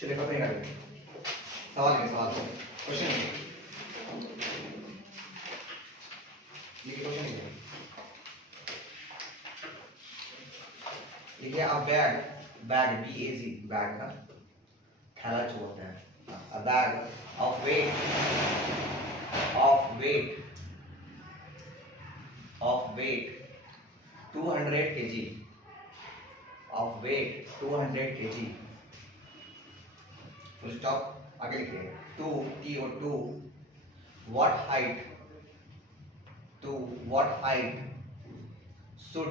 चलिए पता नहीं कर सवाल है, सवाल क्वेश्चन लिखिए, क्वेश्चन लिखिए। लिखिए a bag, bag BAG, bag का थैला जो होता है, a bag of weight, of weight, of weight 200 kg, of weight 200 kg, full stop. आगे लिखिए to TO2 what height, to what height should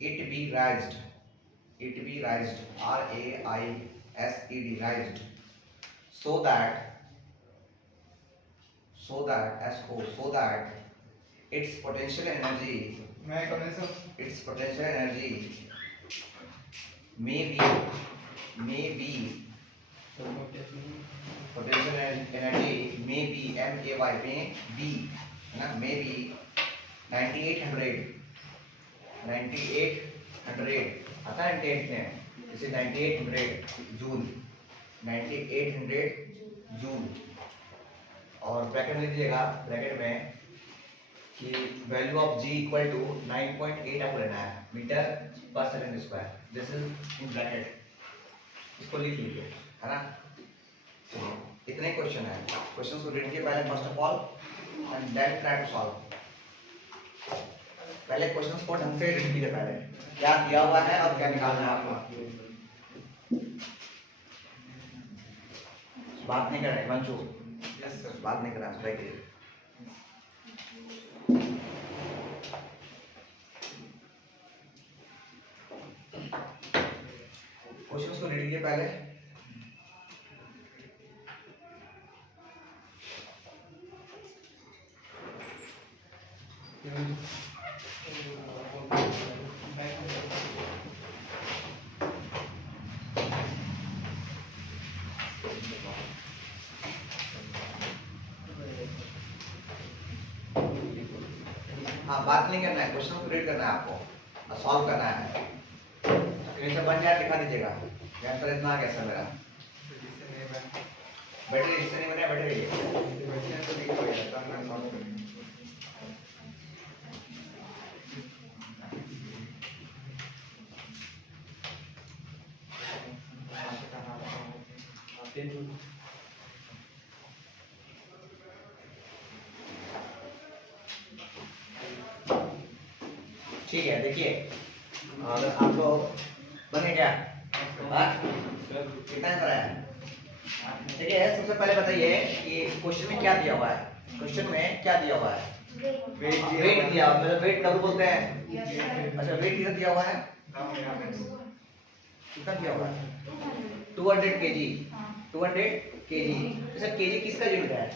it be raised, it be raised, RAISED, raised, so that so that its potential energy, its potential energy may be potential energy may be may be ना, may be 9800 आता है 98 में, जैसे 9800 joule, 9800 joule. और bracket में लिख दीजिएगा, bracket में कि value of G equal to 9.8 आपको लेना है मीटर पर second square, this is in bracket, इसको लिख लीजिए, है ना। इतने क्वेश्चन है, क्वेश्चंस को रीड कीजिए पहले first of all and then try to solve. पहले क्वेश्चंस को ढंग से रीड कीजिए, पहले क्या दिया हुआ है और क्या निकालना है आपको। बात नहीं कर रहे मंचू, यस सर, बात नहीं कर रहा, बैठिए। क्वेश्चंस को रीड कीजिए पहले। हाँ, बात नहीं करना है, क्वेश्चन को रीड करना है आपको और सॉल्व करना है। स्क्रीन से बन जाए दिखा दीजिएगा, आंसर इतना आ कैसा मेरा। बैठे रहिए, इससे नहीं बने बैठे रहिए। ठीक है, देखिए अगर आप लोग बने क्या कितना आंसर आया। देखिए सबसे पहले बताइए कि क्वेश्चन में क्या दिया हुआ है, क्वेश्चन में क्या दिया हुआ है, वेट दिया हुआ, मतलब वेट डब्ल्यू बोलते हैं। अच्छा वेट कितना दिया हुआ है, कितना दिया हुआ है 200 kg, 200 kg। अच्छा kg किसका यूनिट है,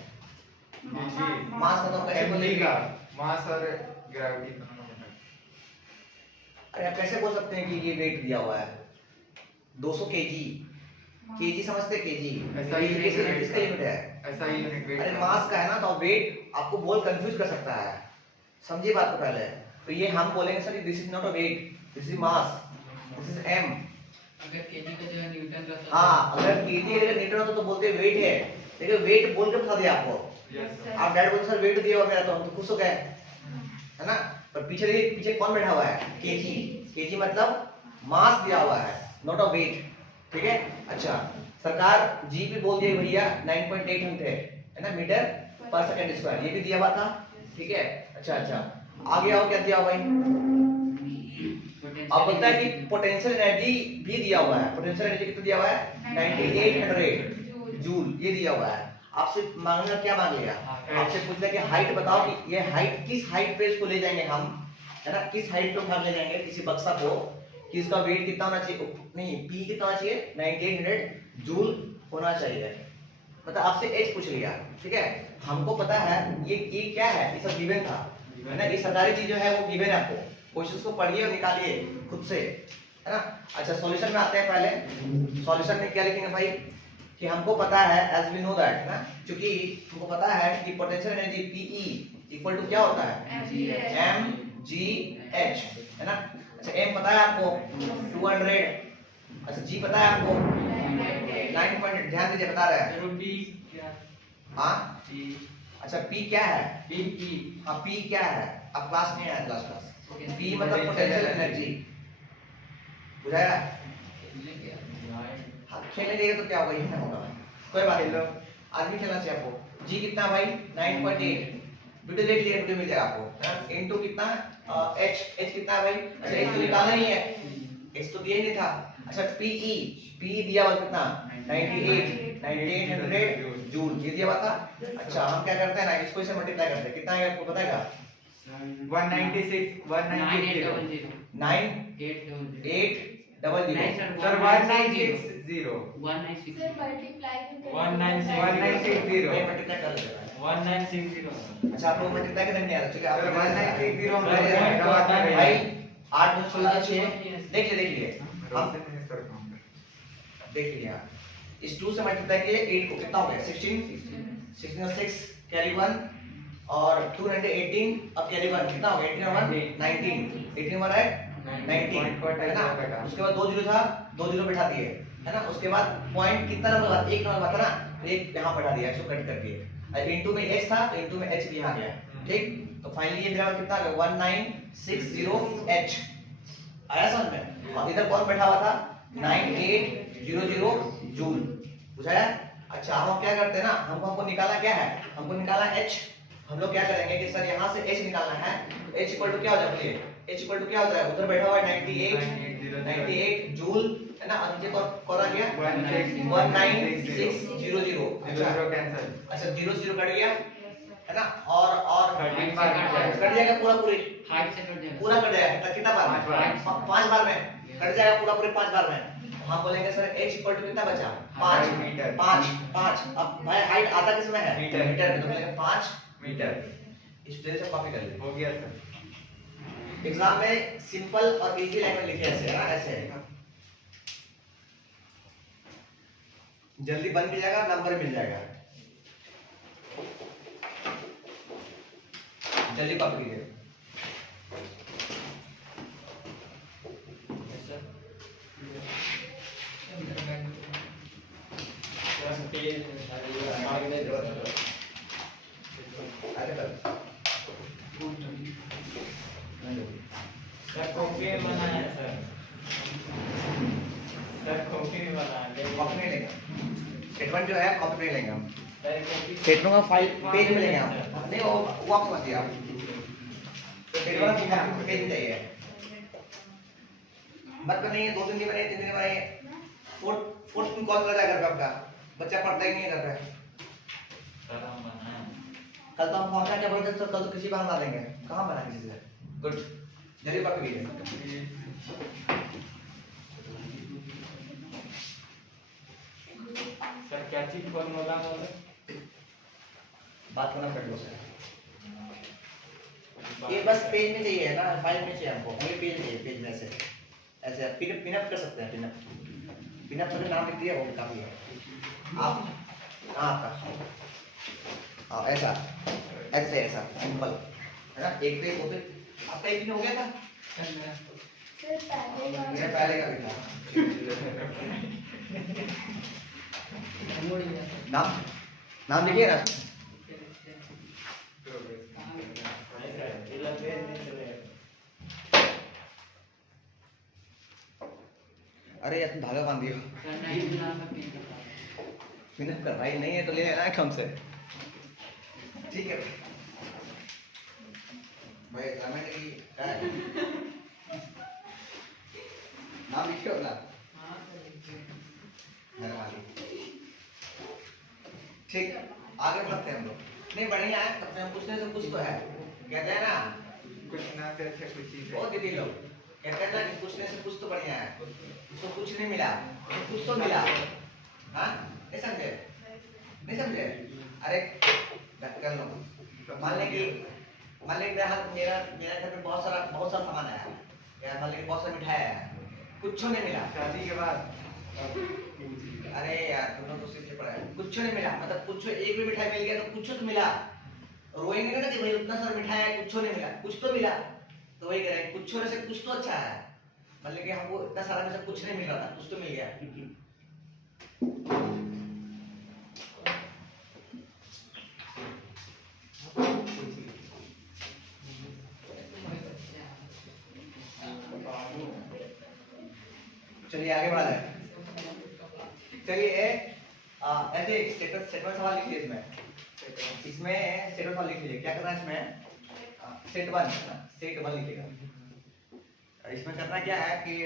मास का, तो कैसे बोलेंगे, मास और ग्रेविटी। अरे आप कैसे बोल सकते हैं कि ये वेट दिया हुआ है 200 kg, kg समझते हैं, kg ऐसा ही किसका यूनिट है, ऐसा ही यूनिट वेट। अरे मास का है ना, तो वेट आपको बोल कंफ्यूज कर सकता है, समझिए बात को पहले। तो ये हम बोलेंगे sir this is not a weight, this is mass, this is m। अगर केजी का जो है न्यूटन रहता, हाँ अगर kg अगर न्यूटन होता तो बोलते वेट है, लेकिन वेट बोल के बता दिया आपको। आप डायरेक्ट बोलते सर वेट दिया हुआ मेरा, तो हम तो खुश हो गए, है ना। पर पीछे देखिए, पीछे कौन बैठा हुआ है, kg, kg मतलब मास दिया हुआ है, नॉट अ वेट, ठीक है। अच्छा सरकार जी भी बोल दिए भैया 9.8 है ना मीटर पर सेकंड स्क्वायर, ये भी दिया हुआ था, ठीक है। अच्छा आगे आओ, क्या दिया हुआ भाई, अब बोलता है कि पोटेंशियल एनर्जी भी दिया हुआ है, पोटेंशियल एनर्जी कितना दिया हुआ है 9800 जूल, ये दिया हुआ है। आपसे मांगना क्या मांगेगा, आपसे पूछ लिया कि हाइट बताओ कि ये हाइट किस हाइट पे इसको ले जाएंगे हम, है ना, किस हाइट पे उठा ले जाएंगे किसी बक्सा को, कि इसका वेट कितना होना चाहिए, नहीं पी कितना होना चाहिए 9800 जूल होना चाहिए। मतलब आपसे एच पूछ लिया, ठीक है। हमको पता है ये क्या है, ये सब गिवन था, है ना, ये सरकारी चीज जो है वो गिवन है। आपको क्वेश्चंस को पढ़िए और निकालिए खुद से, है ना। अच्छा सॉल्यूशन में आते हैं, पहले सॉल्यूशन में क्या लिखेंगे भाई कि हमको पता है एज वी नो दैट ना, क्योंकि हमको पता है कि potential energy PE equal to क्या होता है mgh, है ना। अच्छा अच्छा m पता है आपको 200, अच्छा g पता है आपको 9 पॉइंट, ध्यान दीजिए बता रहा है। जरूर पी क्या हाँ पी अच्छा p क्या है, पी पी हाँ p क्या है, अब क्लास नहीं आया क्लास ओके p मतलब पोटेंशियल एनर्जी, बुझाया। लेंगे हाँ खेलने जाइए तो क्या होगा, यही ना होगा, कोई बात नहीं, आदमी खेलना चाहिए आपको। g कितना भाई 9.8, वीडियो देख लिए, वीडियो मिल जाएगा आपको। इनटू कितना h कितना है भाई, अच्छा h तो निकालना ही है, h तो दिया ही नहीं था। अच्छा pe दिया हुआ कितना 98 जूल, ये दिया हुआ था। अच्छा हम क्या करते हैं ना, इसको इसे मल्टीप्लाई करते हैं, कितना है आपको बताएगा 196 190 9800 सर 1960 1960 मैं मल्टीप्लाई कर देता हूं। 1960 अच्छा आप लोग मल्टीप्लाई करने नहीं आ रहा, ठीक है सर आप 1960 हम भाई भाई 8 2 16 6 देख लिए हम देख लिया, इस 2 से मल्टीप्लाई किए 8 को, कितना हो गया 16 16 और 6 कैरी 1 और 2 घंटे 18 अब कैरी 1 कितना हो गया 18 और 1 19 18 और 19 है ना। उसके बाद 2 जीरो था, 2 जीरो बैठा दिए है ना। उसके बाद पॉइंट कितना नंबर बाद, एक नंबर था ना, तो एक यहाँ बैठा दिया, इसको कट कर दिए। अब इनटू में h था तो इनटू में h भी यहाँ गया, ठीक। तो फाइनली ये मेरा कितना आ गया 1960h, आया समझ में। और इधर कौन बैठा हुआ था 9800 जूल, बुझाया। अच्छा हम क्या करते हैं ना, हमको निकालना क्या है, हमको निकालना h। हम लोग क्या करेंगे कि सर यहाँ से h निकालना है, तो h इक्वल टू क्या हो जाता है, h इक्वल टू क्या होता है, उधर बैठा हुआ है 98 जूल है ना, और नीचे कौन आ गया 19600। अच्छा 00 कट गया है ना, और कट जाएगा पूरा पूरी 5 से कट जाएगा पूरा कट जाएगा, कितना बार 5 बार में कट जाएगा पूरा पूरे 5 बार में। हम बोलेंगे सर h इक्वल टू कितना बचा 5 मीटर। 5 अब भाई हाइट आता किस में है मीटर। मीटर में, तो बोलेंगे 5 मीटर इस तरह से कॉपी कर ले। हो गया सर। एग्जाम में सिंपल और इजी लैंग्वेज लिखे ऐसे है ना, ऐसे है, जल्दी बन भी जाएगा, नंबर मिल जाएगा, जल्दी कॉपी कीजिए। आगे चल सर कॉपी में बनाया सर कॉपी में बनाया कॉपी नहीं लेंगे, स्टेटमेंट जो है कॉपी नहीं लेंगे हम, सर कॉपी स्टेटमेंट का फाइल पेज में लेंगे हम, नहीं वो आप समझिए आप, तो स्टेटमेंट का पेज में चाहिए, मतलब नहीं है 2 दिन नहीं बने 3 दिन बनाइए, फोर्थ दिन कॉल कर जाएगा घर पे आपका, बच्चा पढ़ता ही नहीं है घर पे। सर हम बनाए कल तो हम फॉर्मूला क्या बोलते थे, कल तो किसी बार बना देंगे, कहाँ बना किसी से, गुड जल्दी कॉपी कीजिए। सर क्या चीज फॉर्मूला बोले बात करना फ्रेंड से, ये बस पेज में चाहिए ना, फाइल में चाहिए हमको, ये पेज चाहिए, पेज में ऐसे ऐसे पिनअप कर सकते हैं, पिनअप करके नाम लिख दिया वो काफी है। आप कहाँ आपका, हाँ ऐसा ऐसे ऐसा सिंपल है ना, एक पे होते आपका एक दिन हो गया था, मेरा पहले का भी था। नाम नाम लिखिए ना, अरे यार तुम धागा बांध दियो, पिनअप कर भाई, नहीं है तो ले लेना है हमसे, ठीक है भाई। एग्जामिन की नाम लिखियो ना, ठीक आगे बढ़ते हैं हम लोग, नहीं बढ़िया है, तब से हम पूछने से कुछ तो है, कहते हैं ना कुछ ना से अच्छा कुछ चीज बहुत दीदी लोग कहते हैं ना कि पूछने से कुछ तो बढ़िया है, उसको कुछ नहीं मिला तो कुछ तो मिला, हाँ नहीं समझे, नहीं समझे। अरे कर लो, मान लें कि मेरा मेरा घर में बहुत सारा सामान आया यार, मान लें कि बहुत सारा मिठाई आया, कुछ नहीं मिला शादी के बाद। अरे यार तुम लोग तो सीखे पड़ा है, कुछ नहीं मिला, मतलब कुछ एक भी मिठाई मिल गया तो कुछ तो मिला, रोएंगे ना कि भाई उतना सारा मिठाई है कुछ नहीं मिला, कुछ तो मिला, तो वही कह रहे हैं कुछ से कुछ तो अच्छा है, मतलब कि हमको इतना सारा में से कुछ नहीं मिल रहा था, कुछ तो मिल गया। चलिए आगे बढ़ा जाए। चलिए ऐसे सेट सवाल लिख लीजिए इसमें सेट सवाल लिख लीजिए। क्या करना है इसमें सेट वन लिखिएगा। इसमें करना क्या है कि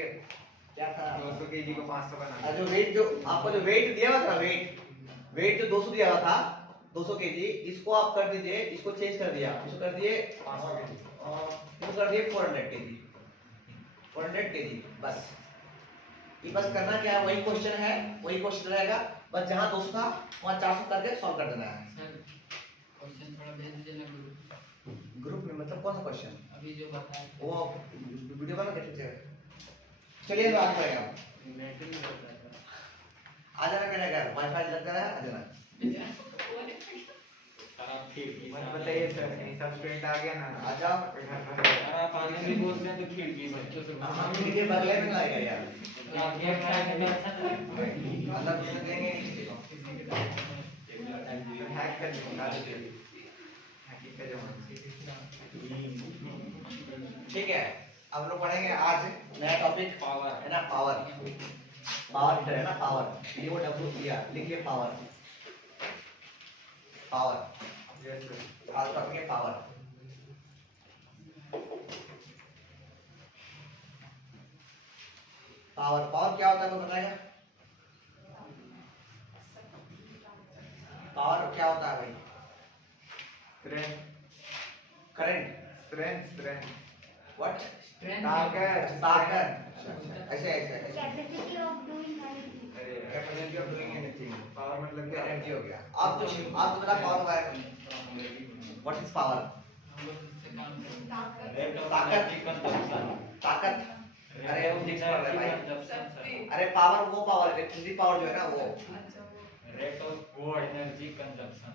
क्या था 200 केजी को 500 बनाना। जो वेट जो आपको जो वेट दिया हुआ था वेट जो 200 दिया हुआ था 200 केजी, इसको आप कर दीजिए, इसको चेंज कर दिया, इसको कर दिए 500 केजी, इसको कर दिए 400 केजी 400 केजी। बस ये बस करना क्या है, वही क्वेश्चन है, वही क्वेश्चन रहेगा, बस जहां 200 था वहां 400 करके सॉल्व कर देना है। सर क्वेश्चन थोड़ा भेज दीजिए ना ग्रुप में मतलब कौन सा क्वेश्चन? अभी जो बताया वो वीडियो बना देख लीजिएगा। चलिए तो आगे बढ़ेगा। नेट नहीं होता है। आ जाना मेरे घर, वाईफाई लग रहा है, आ जाना। सर आप खिड़की मत से बताइए सर, कहीं सब स्टूडेंट आ गया ना आ जाओ। सर आप आने भी बोलते हैं तो खिड़की से हम वीडियो बगले में लगेगा यार। आप गेम खेलने में अच्छा नहीं। अंदर घुसने देंगे नहीं किसी को। हैक कर निकाल दीजिए, हैकिंग का जमाना। ठीक है, अब लोग पढ़ेंगे आज नया टॉपिक पावर है ना, पावर हीटर है ना, पावर ये वो डब्ल्यू दिया, लिखिए पावर यस सर। आज टॉपिक है पावर। पावर क्या होता है, आपको बताएगा? पावर क्या होता है भाई? Strength, current, strength, what? ताकत, ताकत। ऐसे कैपेसिटी ऑफ डूइंग एनीथिंग। अरे capacity of doing anything, power मतलब क्या? एनर्जी हो गया। आप तो बता पावर होगा, व्हाट इज पावर? हम लोग इससे काम करते हैं। रेट ऑफ ताकत। Energy consumption. ताकत। अरे वो फिक्स कर रहे हैं भाई। कंजप्शन अरे पावर वो पावर, इलेक्ट्रिसिटी पावर जो है ना वो। सर। रेट ऑफ वो एनर्जी कंजप्शन।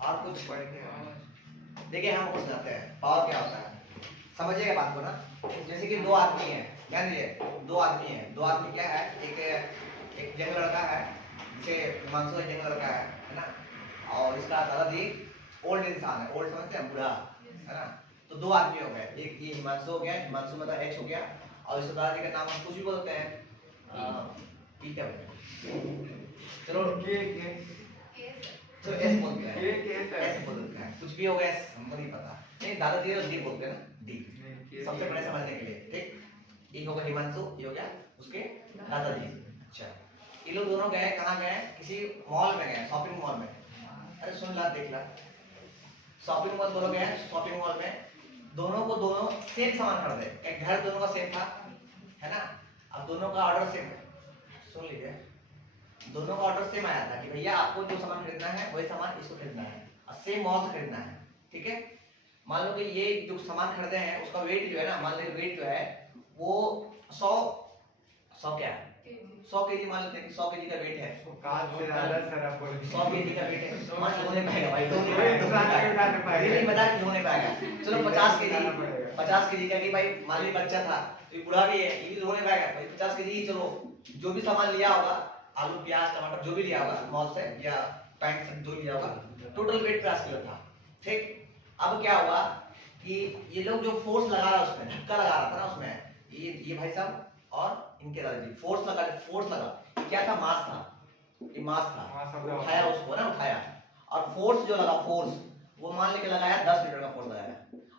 और कुछ पढ़ के देखिए हम कुछ समझाते हैं पावर क्या होता है, समझिएगा बात को ना। जैसे कि दो आदमी हैं, ध्यान दीजिए, दो आदमी क्या है, एक यंग लड़का है, जिसे हिमांशु एक यंग लड़का है ना, और इसका दादाजी ओल्ड इंसान है, ओल्ड समझते हैं, बूढ़ा है ना। तो दो आदमी हो गए, एक ये हिमांशु हो गया, हिमांशु मतलब एच हो गया, और इसके दादाजी का नाम हम कुछ भी बोलते हैं, ठीक है चलो तो एस बोलते हैं, एस बोलते हैं, कुछ भी हो गया एस हमको नहीं पता, नहीं दादाजी और डी बोलते हैं ना, डी सबसे बड़े समझने के लिए। ठीक, एक हो गया हिमांशु, ये हो गया उसके दादाजी। अच्छा, ये लोग दोनों गए, कहाँ गए? किसी मॉल में गए, शॉपिंग मॉल में। अरे सुन ला, देख ला, शॉपिंग मॉल दोनों गए, शॉपिंग मॉल में दोनों को दोनों सेम सामान खरीदे, एक घर दोनों का सेम था, है ना। अब दोनों का ऑर्डर सेम, सुन लीजिए, दोनों का ऑर्डर सेम आया था कि भैया आपको जो सामान खरीदना है वही सामान इसको खरीदना है, और सेम मॉल से खरीदना है। ठीक है, मान लो कि ये जो सामान खरीदे हैं उसका वेट जो है ना, मान लो वेट जो है वो 100 क्या है, 100 केजी मान लेते हैं कि 100 केजी का वेट है, काज से ज्यादा सर आप बोल 100 केजी का वेट है, मान लो नहीं पाएगा भाई, तो कोई इंसान नहीं उठा पाएगा। नहीं बता कि हो नहीं पाएगा। चलो 50 केजी का, कि भाई मान लीजिए बच्चा था, तो ये बूढ़ा भी है, ये भी हो नहीं पाएगा भाई, 50 केजी ही चलो, जो भी सामान लिया होगा, आलू प्याज टमाटर जो भी लिया होगा मॉल से या पैंट से जो लिया होगा, टोटल वेट 50 किलो था। ठीक, अब क्या हुआ कि ये लोग जो फोर्स लगा रहा उसमें, धक्का लगा रहा था ना उसमें, ये भाई साहब और इनके दादाजी फोर्स लगा, क्या था, मास था, ये मास था, उठाया उसको ना, उठाया, और फोर्स जो लगा, फोर्स वो मान लेके लगाया 10 मीटर का फोर्स लगाया,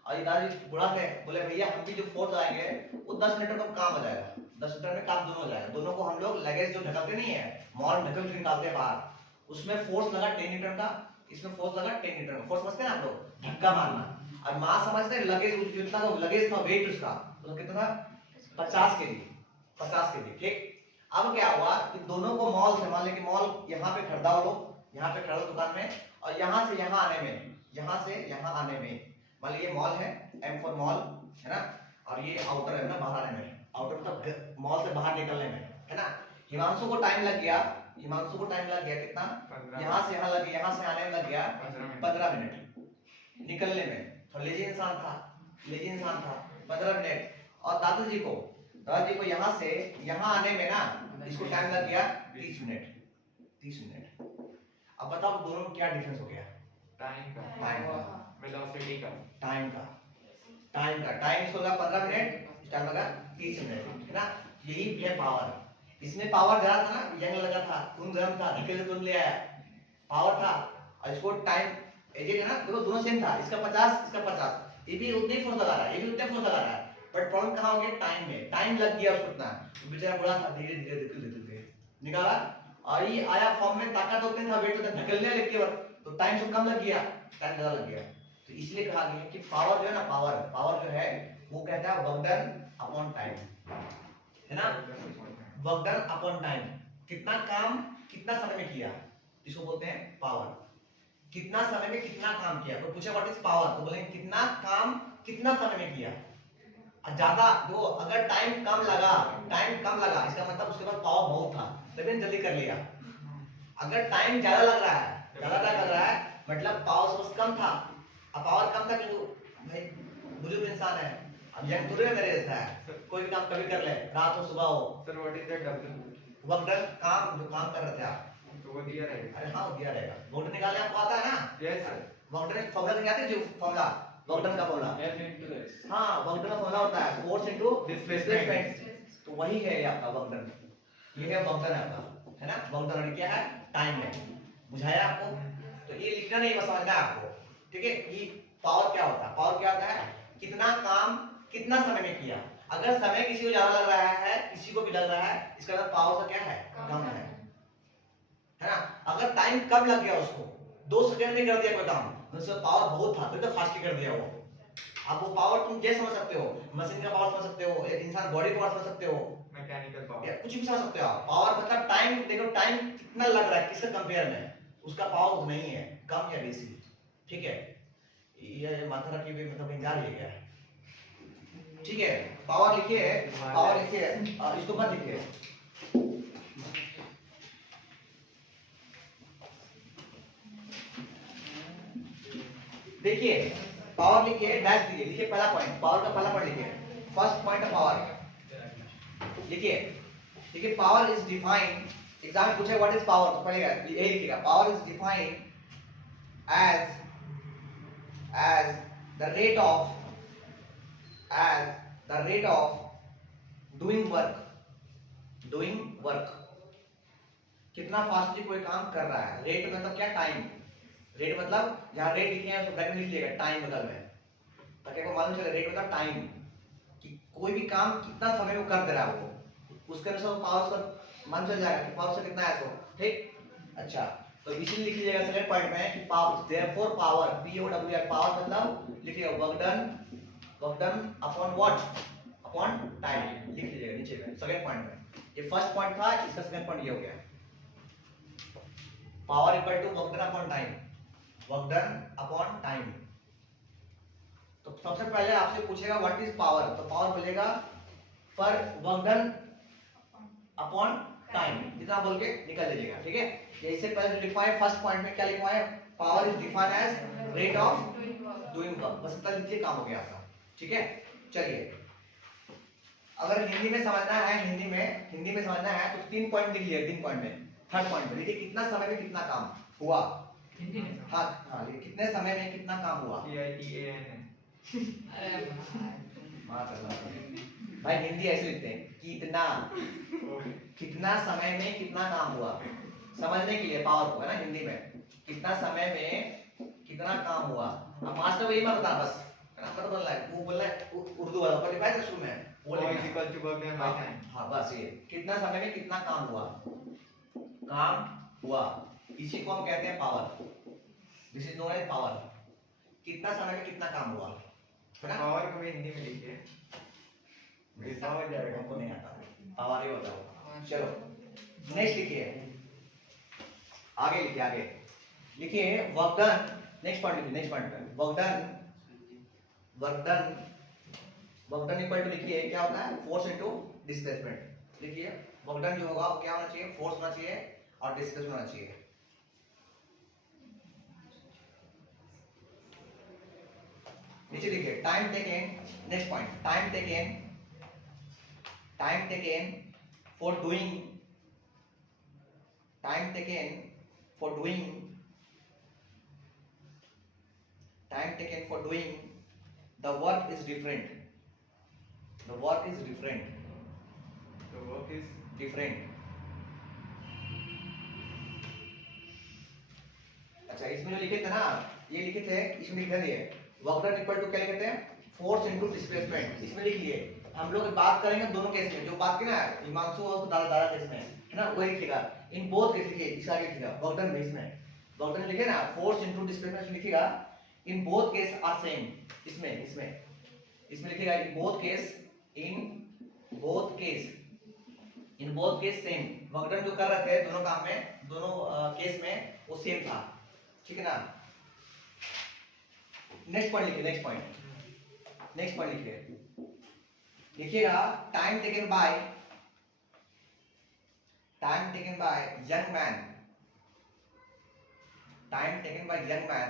और ये दादाजी बुढ़ा थे, बोले भैया हम भी जो फोर्स लगाएंगे वो 10 मीटर का काम हो जाएगा, 10 मीटर में काम दोनों हो जाएगा, दोनों को हम लोग लगेज जो ढकलते नहीं है, मॉल ढकल के निकालते हैं बाहर, उसमें फोर्स लगा 10 मीटर का, इसमें फोर्स लगा 10 मीटर का, फोर्स समझते हैं आप लोग, धक्का मारना, और मास समझते हैं, लगेज जितना का लगेज था, वेट उसका तो कितना था, 50 केजी। ठीक, अब क्या हुआ कि दोनों को मॉल से, मान लें कि मॉल यहाँ पे खरीदा वो लोग, यहाँ पे खरीदा दुकान में, और यहाँ से यहाँ आने में, यहाँ से यहाँ आने में, मान लीजिए मॉल है, M फॉर मॉल है ना, और ये आउटर है ना, बाहर आने में, आउटर मतलब मॉल से बाहर निकलने में, है ना। हिमांशु को टाइम लग गया, कितना, यहाँ से यहाँ लग गया, यहाँ से आने में लग गया 15 मिनट, निकलने में, तो लेजी इंसान था 15 मिनट, और दादाजी को यहाँ से यहाँ आने में ना इसको टाइम लग गया 30 मिनट 30 मिनट। अब बताओ दोनों में क्या डिफरेंस हो गया? टाइम का, वेलोसिटी का, टाइम इसको लगा 15 मिनट, इस टाइम लगा 30 मिनट, है ना? यही है पावर। इसमें पावर ज्यादा था ना, यंग लगा था, खून गर्म था, धकेल तुरंत ले आया, पावर था। और इसको टाइम एजेड है ना, देखो दोनों सेम था, इसका 50 इसका 50, ये भी उतने फोर्स लगा रहा है, ये भी उतने फोर्स लगा रहा है, बट प्रॉब्लम कहाँ हो गया? टाइम में। टाइम लग गया उसको इतना, बेचारा बुरा था, धीरे धीरे धीरे निकाला और ये आया फॉर्म में, ताकत उतने था, वेट उतना धकेलने लग गया, तो टाइम से कम लग गया, टाइम ज्यादा लग गया। तो इसलिए कहा गया कि पावर जो है ना, पावर जो है वो कहता है वर्क डन अपॉन टाइम, है ना? वर्क डन अपॉन टाइम, कितना काम कितना समय में किया, इसको बोलते हैं पावर। कितना समय में कितना काम किया, तो पूछा व्हाट इज पावर, तो बोलेंगे कितना काम कितना समय में किया। ज्यादा देखो, अगर टाइम कम लगा इसका मतलब उसके पास पावर बहुत था, तभी जल्दी कर लिया। अगर टाइम ज्यादा लग रहा है मतलब पावर सोर्स कम था। अब पावर कम था क्योंकि भाई बुजुर्ग इंसान है, अब यंग थोड़ी ना मेरे जैसा है, कोई भी काम कभी कर ले, रात हो सुबह हो। Sir what is the W? Work done, काम जो काम कर रहे थे आप, तो वो दिया रहेगा। अरे हाँ दिया रहेगा। वर्क निकालने आपको आता है ना? Yes sir. Work done formula क्या है, जो फॉर्मूला वर्क डन का फॉर्मूला, F into S, हाँ वर्क डन का फॉर्मूला होता है फोर्स इनटू Displacement। डिस्प्लेसमेंट, तो वही है ये आपका वर्क डन, ये है वर्क डन आपका, है ना? वर्क डन क्या है? टाइम है। बुझाया आपको? तो ये लिखना नहीं, बस समझना है आपको, ठीक है? ये पावर क्या होता है? पावर क्या होता है? कितना काम कितना समय में किया। अगर समय किसी को ज्यादा लग रहा है, किसी को भी लग रहा है, इसका मतलब पावर का क्या है? कम है ना? अगर टाइम कम लग गया, उसको 2 सेकंड में कर दिया कोई काम, उसका पावर बहुत था तो फास्ट कर दिया वो। अब वो पावर तुम जैसे समझ सकते हो, मशीन का पावर समझ सकते हो, एक इंसान बॉडी पावर समझ सकते हो, मैकेनिकल पावर, या कुछ भी समझ सकते हो आप। पावर मतलब टाइम, देखो टाइम कितना लग रहा है किसके कंपेयर में, उसका पावर उतना ही है, कम या बेसी, ठीक है? ये मात्रा की भी मतलब इंकार लिया गया है, ठीक है? पावर लिखिए, पावर लिखिए, इसको मत लिखिए। देखिए पावर लिखिए, डैश दीजिए, लिखिए पहला पॉइंट, पावर का पहला पॉइंट लिखिए, फर्स्ट पॉइंट ऑफ पावर लिखिए। देखिए पावर इज डिफाइंड, एग्जाम में पूछे व्हाट इज पावर, तो पहले यही लिखिएगा, power is defined as the rate of doing work, कितना फास्टली कोई काम कर रहा है। रेट मतलब क्या? टाइम। रेट मतलब यहाँ रेट लिखे हैं उसको ब्रैकेट लिख लीजिएगा टाइम बगल में, ताकि आपको मालूम चले रेट मतलब टाइम, कि कोई भी काम कितना समय में कर दे रहा है वो, उसके अनुसार पावर का मान चल जाएगा कि पावर से कितना है सो, ठीक? अच्छा, तो इसीलिए लिख लीजिएगा सेकंड पॉइंट में कि power, therefore power, POWR, power मतलब लिखिएगा work done upon what, upon time, लिख लीजिएगा नीचे में सेकंड पॉइंट में। ये फर्स्ट पॉइंट था, इसका सेकंड पॉइंट ये हो गया, power equal to work done upon time, work done upon time. तो सबसे पहले आपसे पूछेगा व्हाट इज पावर, तो पावर बोलेगा पर वर्क डन अपॉन टाइम, इतना बोल के निकल लीजिएगा, ठीक है? ये इससे पहले जो लिखा है फर्स्ट पॉइंट में क्या लिखा है, power is defined as rate of doing work, बस इतना लिखिए काम हो गया आपका, ठीक है? चलिए अगर हिंदी में समझना है, हिंदी में समझना है तो 3 पॉइंट लिख लिए, 3 पॉइंट में। थर्ड पॉइंट में लिखिए कितना समय में कितना काम हुआ, हाँ हाँ, कितने समय में कितना काम हुआ। PITAN अरे भाई हिंदी ऐसे लिखते हैं, कितना समय में कितना काम हुआ, समझने के लिए पावर को, है ना? हिंदी में कितना समय में कितना काम हुआ। अब मास्टर को यही मत बता, बस नंबर बोलना है, वो बोलना है उर्दू वाला पर लिखा है शुरू में, वो O लिखना is equal to work done by time। हाँ बस ये कितना समय में कितना काम हुआ, इसी को हम कहते हैं power, this is known as power, कितना समय में कितना काम हुआ, है ना? पावर को भी हिंदी में लिखिए, समझ जाएगा। हमको नहीं आता, पावर ही होता है। चलो नेक्स्ट लिखिए, आगे लिखिए वर्क डन, नेक्स्ट पॉइंट लिखिए, नेक्स्ट पॉइंट पे वर्क डन इक्वल टू लिखिए क्या होता है, फोर्स इनटू डिस्प्लेसमेंट। लिखिए वर्क डन जो होगा वो क्या होना चाहिए, फोर्स होना चाहिए और डिस्प्लेसमेंट होना चाहिए। नीचे लिखिए time taken, next point time taken taken for doing time taken for doing time taken for doing the work is different. The work is different. The work is different. अच्छा इसमें जो लिखे थे ना, ये लिखे थे, इसमें लिख दिए वर्क डन इक्वल टू क्या लिखते हैं, फोर्स इनटू डिस्प्लेसमेंट। इसमें लिख लिए। हम लोग बात करेंगे दोनों केस में, जो बात की ना हिमांशु और दादा केस में, है ना, वही लिखेगा। इन बोथ केस लिखिए, इसका आगे लिखेगा वर्क डन में। इसमें वर्क डन लिखे ना, फोर्स इनटू डिस्प्लेसमेंट लिखेगा। In both case are same. इसमें इसमें इसमें लिखेगा in both case same. Work done जो कर रहे थे दोनों काम में, दोनों केस में वो सेम था, ठीक है ना। नेक्स्ट पॉइंट लिखिए, नेक्स्ट पॉइंट लिखिए, लिखिएगा time taken by young man,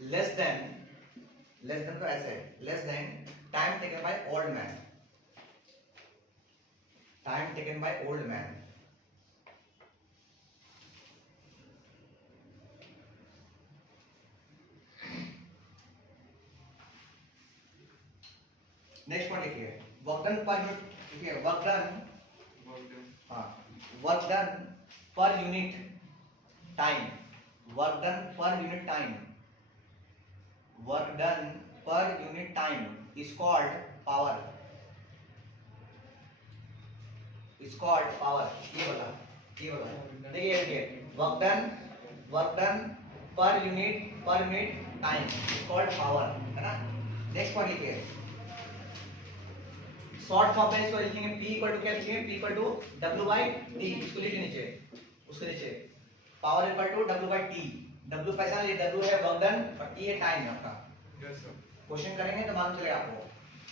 less than तो ऐसे, less than time taken by old man. Next point लिखिए, वर्क डन पर यूनिट, लिखिए work done per unit time. Work done per unit time is called power. ये वाला देखिए, work done per unit time is called power, है ना। Next point लिखिए, short form में इसको लिखेंगे P इक्वल टू क्या लिखेंगे, P equal to W by T। इसको लिखिए नीचे, उसके नीचे power equal to W by T। W पैसा नहीं, W है वर्क डन और T है टाइम आपका। Yes sir. क्वेश्चन करेंगे तो मालूम चलेगा आपको,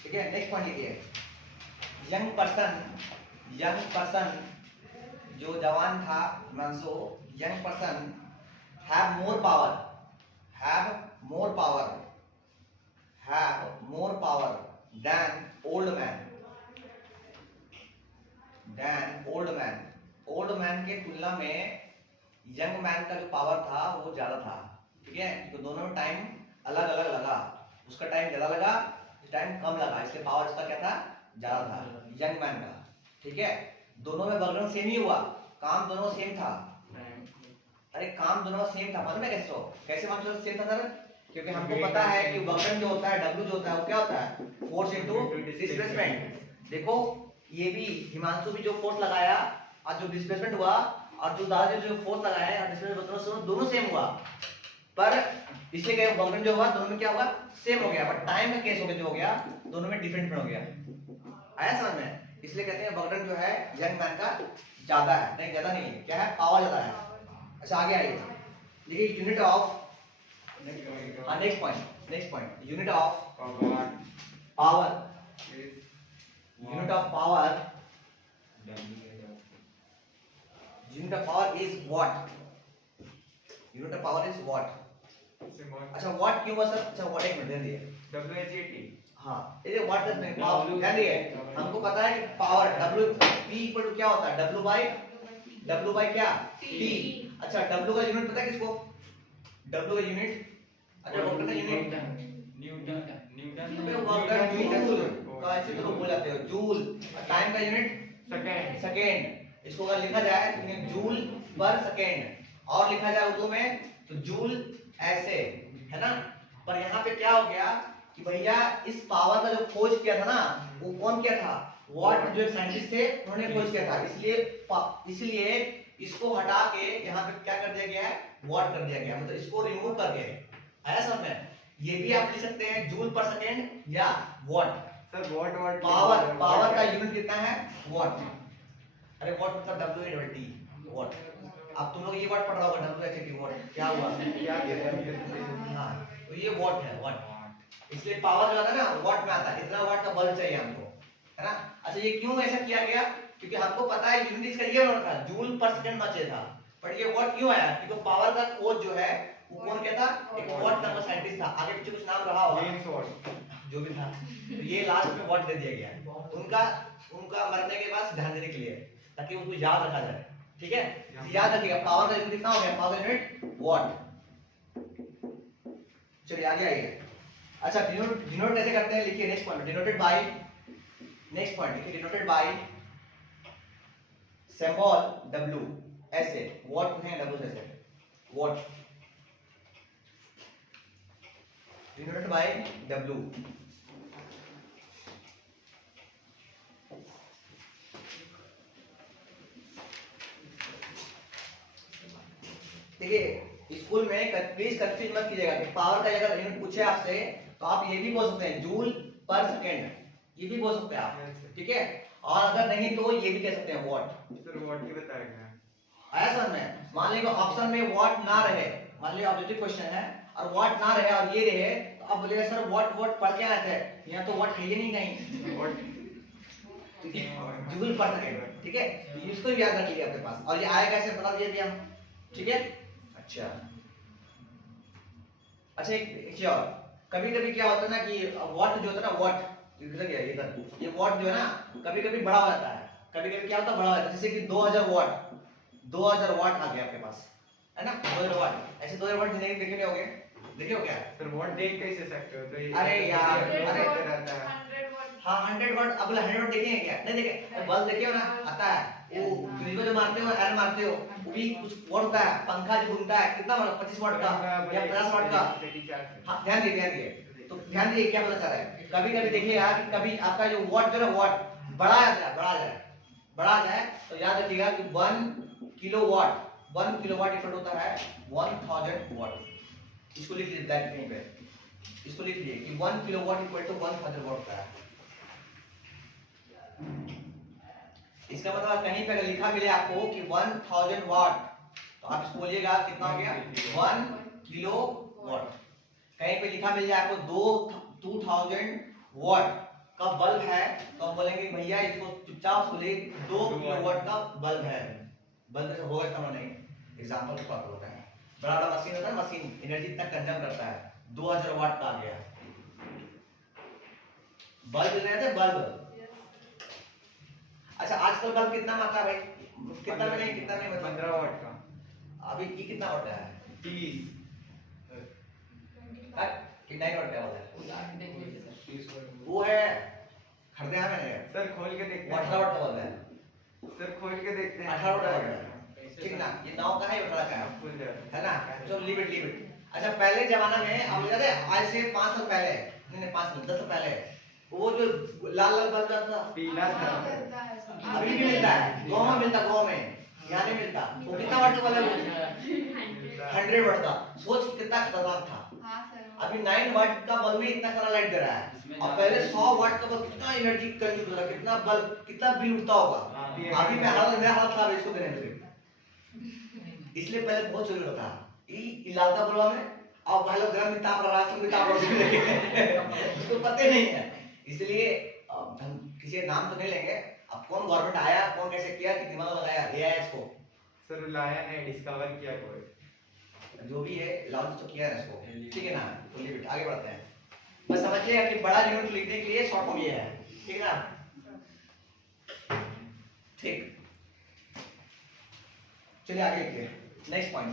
ठीक है। नेक्स्ट पॉइंट लिखिए, यंग पर्सन जो जवान था मानसो, young person have more power than old man के तुलना में यंग मैन का जो पावर था वो ज्यादा था, ठीक है। तो दोनों में टाइम अलग अलग लगा, उसका टाइम ज्यादा लगा, टाइम कम लगा, इसलिए पावर इसका क्या था, ज्यादा था यंग मैन का, ठीक है। दोनों में वर्क डन सेम ही हुआ, काम दोनों सेम था। अरे काम दोनों सेम था, मालूम है कैसे मालूम सेम था सर? क्योंकि हमको पता है कि वर्क डन जो होता है, W जो होता है, वो क्या होता है, फोर्स इनटू डिस्प्लेसमेंट। देखो ये भी हिमांशु भी जो फोर्स लगाया और जो डिस्प्लेसमेंट हुआ, और जो दादा जो फोर्स लगाया और डिस्प्लेसमेंट दोनों सेम हुआ, पर इसलिए क्या वर्क डन जो हुआ दोनों में क्या हुआ, सेम हो गया, बट टाइम का केस हो गया, जो हो गया दोनों में डिफरेंट हो गया। आया समझ में? इसलिए कहते हैं वर्क डन जो है यंग मैन का ज्यादा है, नहीं ज्यादा नहीं है, क्या है, पावर ज्यादा है। अच्छा आगे आइए, देखिए unit of, next point unit of power is what? अच्छा व्हाट क्यों हुआ सर? अच्छा व्हाट, एक मिनट ध्यान दिए, WHAT। हाँ ये व्हाट डज मीन पावर, ध्यान दिए। हमको पता है कि power W P equal to क्या होता है, W बाई क्या, T। अच्छा W का यूनिट पता है किसको, W का यूनिट, अच्छा वर्क का यूनिट, न्यूटन वर्क का यूनिट ऐसे तो बोल जाते हो, जूल। टाइम का यूनिट सेकेंड। इसको अगर लिखा जाए तो जूल पर सेकेंड, और लिखा जाए उर्दू में तो जूल ऐसे, है ना। पर यहाँ पे क्या हो गया कि भैया इस पावर का जो खोज किया था ना, वो कौन किया था, वॉट जो एक साइंटिस्ट थे उन्होंने खोज किया था। इसलिए इसको हटा के यहाँ पे क्या कर दिया गया है, वॉट कर दिया गया, मतलब इसको रिमूव करके। आया समझ में? ये भी आप लिख सकते हैं जूल पर सेकेंड या वॉट। सर वॉट पावर का यूनिट कितना है, वॉट। अरे वॉट मतलब W-A-T, वॉट। अब तुम लोग ये वर्ड पढ़ रहा होगा, W-H-A-T, वॉट क्या हुआ, हाँ तो ये वॉट है, वॉट। इसलिए पावर जो आता है ना, वॉट में आता है, इतना वॉट का बल्ब चाहिए हमको, है ना। अच्छा ये क्यों ऐसा किया गया, क्योंकि हमको पता है यूनिट इसका ये होना था, जूल पर सेकंड में चाहिए था, पर ये वॉट क्यों आया, क्योंकि पावर का खोज जो है वो कौन किया था, एक वॉट नाम का साइंटिस्ट था। आगे पीछे कुछ नाम रहा होगा, जो भी था, तो ये लास्ट में व्हाट दे दिया गया है उनका उनका मरने के बाद ध्यान देने के लिए, ताकि उनको याद रखा जाए। ठीक है, याद रखिएगा पावर का यूनिट कितना हो गया, पावर का यूनिट वॉट। चलिए आगे आइए। अच्छा डिनोट कैसे करते हैं, लिखिए next point, denoted by, next point लिखिए डिनोटेड बाय सिंबल W ऐसे, व्हाट है W ऐसे, व्हाट डिनोटेड बाय W। देखिए स्कूल में प्लीज कंफ्यूज मत कीजिएगा कि पावर का अगर यूनिट पूछे आपसे तो आप ये भी बोल सकते हैं जूल पर सेकेंड, ये भी बोल सकते हैं आप। ठीक है, और अगर नहीं तो ये भी कह सकते हैं व्हाट। सर व्हाट ही बताएगा। आया समझ में? मान लीजिए ऑप्शन में व्हाट ना रहे, मान लीजिए ऑब्जेक्टिव क्वेश्चन है और व्हाट ना रहे और ये रहे, तो अब बोलेगा सर व्हाट व्हाट पढ़ क्या रहता है, यहाँ तो व्हाट है ही नहीं कहीं। Joule per second. ठीक है, इसको भी याद रखिए आपके पास, और ये आया कैसे बता दिया हम। ठीक है, अच्छा अच्छा एक चीज और, कभी कभी क्या होता है ना कि व्हाट जो होता है ना, व्हाट इधर गया इधर, ये व्हाट जो है ना कभी कभी बड़ा हो जाता है, कभी कभी क्या होता है बड़ा हो जाता है, जैसे कि 2000 वाट, 2000 वाट आ गया आपके पास है ना, 2000 वाट, ऐसे 2000 वाट जिंदगी में देखे नहीं होगे, देखे हो क्या? सर व्हाट देख कैसे सकते हो, तो ये अरे यार, अरे रहता है। हाँ 100 वाट, अब 100 वाट देखे हैं क्या? नहीं देखे, बल्ब देखे हो ना, आता है वो फ्रिज में जो मारते हो एयर मारते हो, वो भी कुछ वाट होता है, पंखा जो घूमता है कितना वाट, 25 वाट का या 50 वाट का। हाँ ध्यान दिए, तो ध्यान दिए क्या पता चल रहा है, कभी कभी देखिएगा कि कभी आपका जो वाट जो है वाट बड़ा बढ़ा जाए तो याद रखिएगा कि 1 किलोवाट, 1 किलोवाट इक्वल होता है 1000 वाट। इसको लिख लीजिए कहीं पे, इसको लिख लीजिए कि 1 किलोवाट इक्वल टू 1000 वाट होता है। इसका मतलब कहीं पे अगर लिखा मिले आपको कि 1000 वाट, तो आप इसको बोलिएगा कितना हो गया 1 किलो वाट। कहीं पे लिखा मिल जाए आपको 2000 वाट का बल्ब है, तो हम बोलेंगे भैया इसको चुपचाप बोलिए 2 किलोवाट का बल्ब है। बल्ब से होगा इतना नहीं, एग्जांपल के तौर पर होता है, बड़ा बड़ा मशीन होता है, मशीन एनर्जी इतना कंज्यूम करता है, 2000 वाट का आ गया। बल्ब ले रहे थे बल्ब। अच्छा आजकल बल्ब कितना मारता है भाई, कितना में नहीं 15 वाट का। अभी ये कितना वाट है? 30 कितना वाट का होता है? उदाहरण देख लीजिए सर। वो है खरीदे हैं मैंने, सर खोल के देखते हैं। 18 वाट का बल्ब है, सर खोल के देखते हैं। 18 वाट का बल्ब है। ठीक ना, ये 9 का है 18 का है, खुल जाता है ना? चलो लीव इट। अच्छा पहले जमाना में आप याद है आज से 5 साल पहले, नहीं 5 साल 10 साल पहले, वो जो लाल लाल बल्ब आता था, पीला था। अभी भी मिलता है, गांव में मिलता, गांव में, यहाँ नहीं मिलता। वो कितना वाट का बल्ब है? 100 वाट का। सोच कितना खतरनाक था। अभी 9 वाट का बल्ब में इतना सारा लाइट दे रहा है, और पहले 100 वाट का बल्ब कितना एनर्जी कंज्यूम कर रहा है, कितना बल्ब कितना बिल उठता होगा। अभी मेरा हालत खराब है इसको देने में, इसलिए पहले बहुत जरूरी था ये लालता बल्ब में। अब भाई लोग गर्म ताप रहा है, तुम ताप रहे उसको पता नहीं है, इसलिए हम किसी का नाम तो नहीं लेंगे। अब कौन गवर्नमेंट आया, कौन कैसे किया, कि दिमाग लगाया, ले आया इसको, सर लाया है, डिस्कवर किया कोई, जो भी है लॉन्च तो किया है इसको। ठीक है ना, तो लिमिट आगे बढ़ते हैं। बस समझिए कि बड़ा यूनिट लिखने के लिए शॉर्ट फॉर्म ये है। ठीक है ना, ठीक, चलिए आगे लिखिए नेक्स्ट पॉइंट।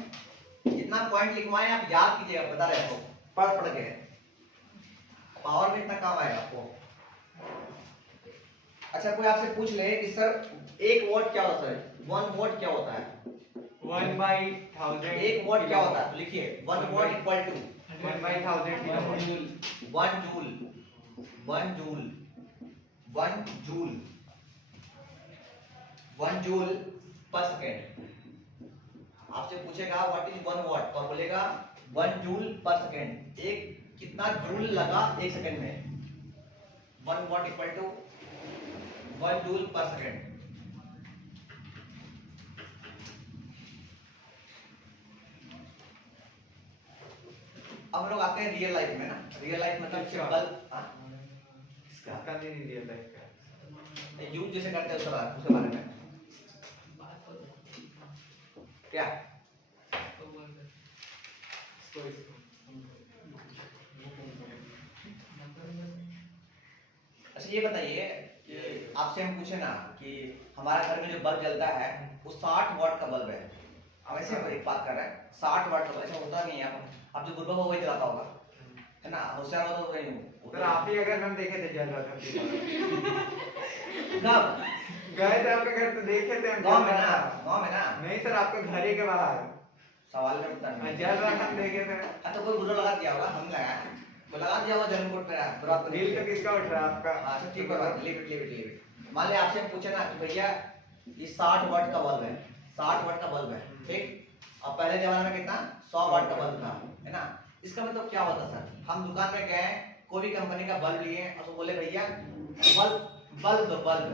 जितना पॉइंट लिखवाए आप याद कीजिएगा, बता रहे आपको पढ़ के, पावर में इतना काम आएगा आपको। अच्छा कोई आपसे पूछ ले कि सर 1 वॉट क्या होता है, 1 वॉट क्या होता है? 1/1000। 1 वॉट क्या होता है, तो लिखिए 1 watt equal to 1/1000 kilo. 1 joule, 1 joule, 1 joule, 1 joule per second. आपसे पूछेगा व्हाट इज 1 वॉट, तो आप बोलेगा 1 जूल पर सेकेंड। एक कितना जूल लगा 1 सेकेंड में, 1 watt equal to 1 joule per second. अब हम लोग आते हैं रियल लाइफ में ना, रियल लाइफ मतलब सिंपल इसका इसका नहीं रियल लाइफ का। यूज जैसे करते हैं उसके बारे में क्या तो बोल दे। इसको नंबर ये बताइए कि आपसे हम पूछे ना कि हमारा घर में जो बल्ब जलता है वो 60 वाट का बल्ब है। अब ऐसे हम एक बात कर रहे हैं 60 वाट का बल्ब, ऐसा होता नहीं है। अब जो बुढ़ा होगा वही जलाता होगा, है ना, होशियार होगा तो वही हूँ। सर आप ही अगर हम देखे थे जल रहा था कब गए थे आपके घर तो देखे थे हम गाँव में ना, गाँव में ना। नहीं सर आपके घर ही के बाहर सवाल का उत्तर नहीं। जल रहा था हम देखे थे। हाँ तो कोई बुरा लगा दिया होगा, हम लगाया तो लगा दिया होगा जन्म कोट पे बुरा तो नहीं बिल तो किसका उठ रहा है आपका? हाँ तो ठीक है, लीव इट। मान लिया आपसे हम पूछे ना कि भैया ये 60 वाट का बल्ब है, 60 वाट का बल्ब है, ठीक। और पहले जमाने में कितना 100 वाट का बल्ब था, है ना। इसका मतलब क्या होता सर, हम दुकान में गए कोई भी कंपनी का बल्ब लिए और तो बोले भैया बल्ब दो बल्ब,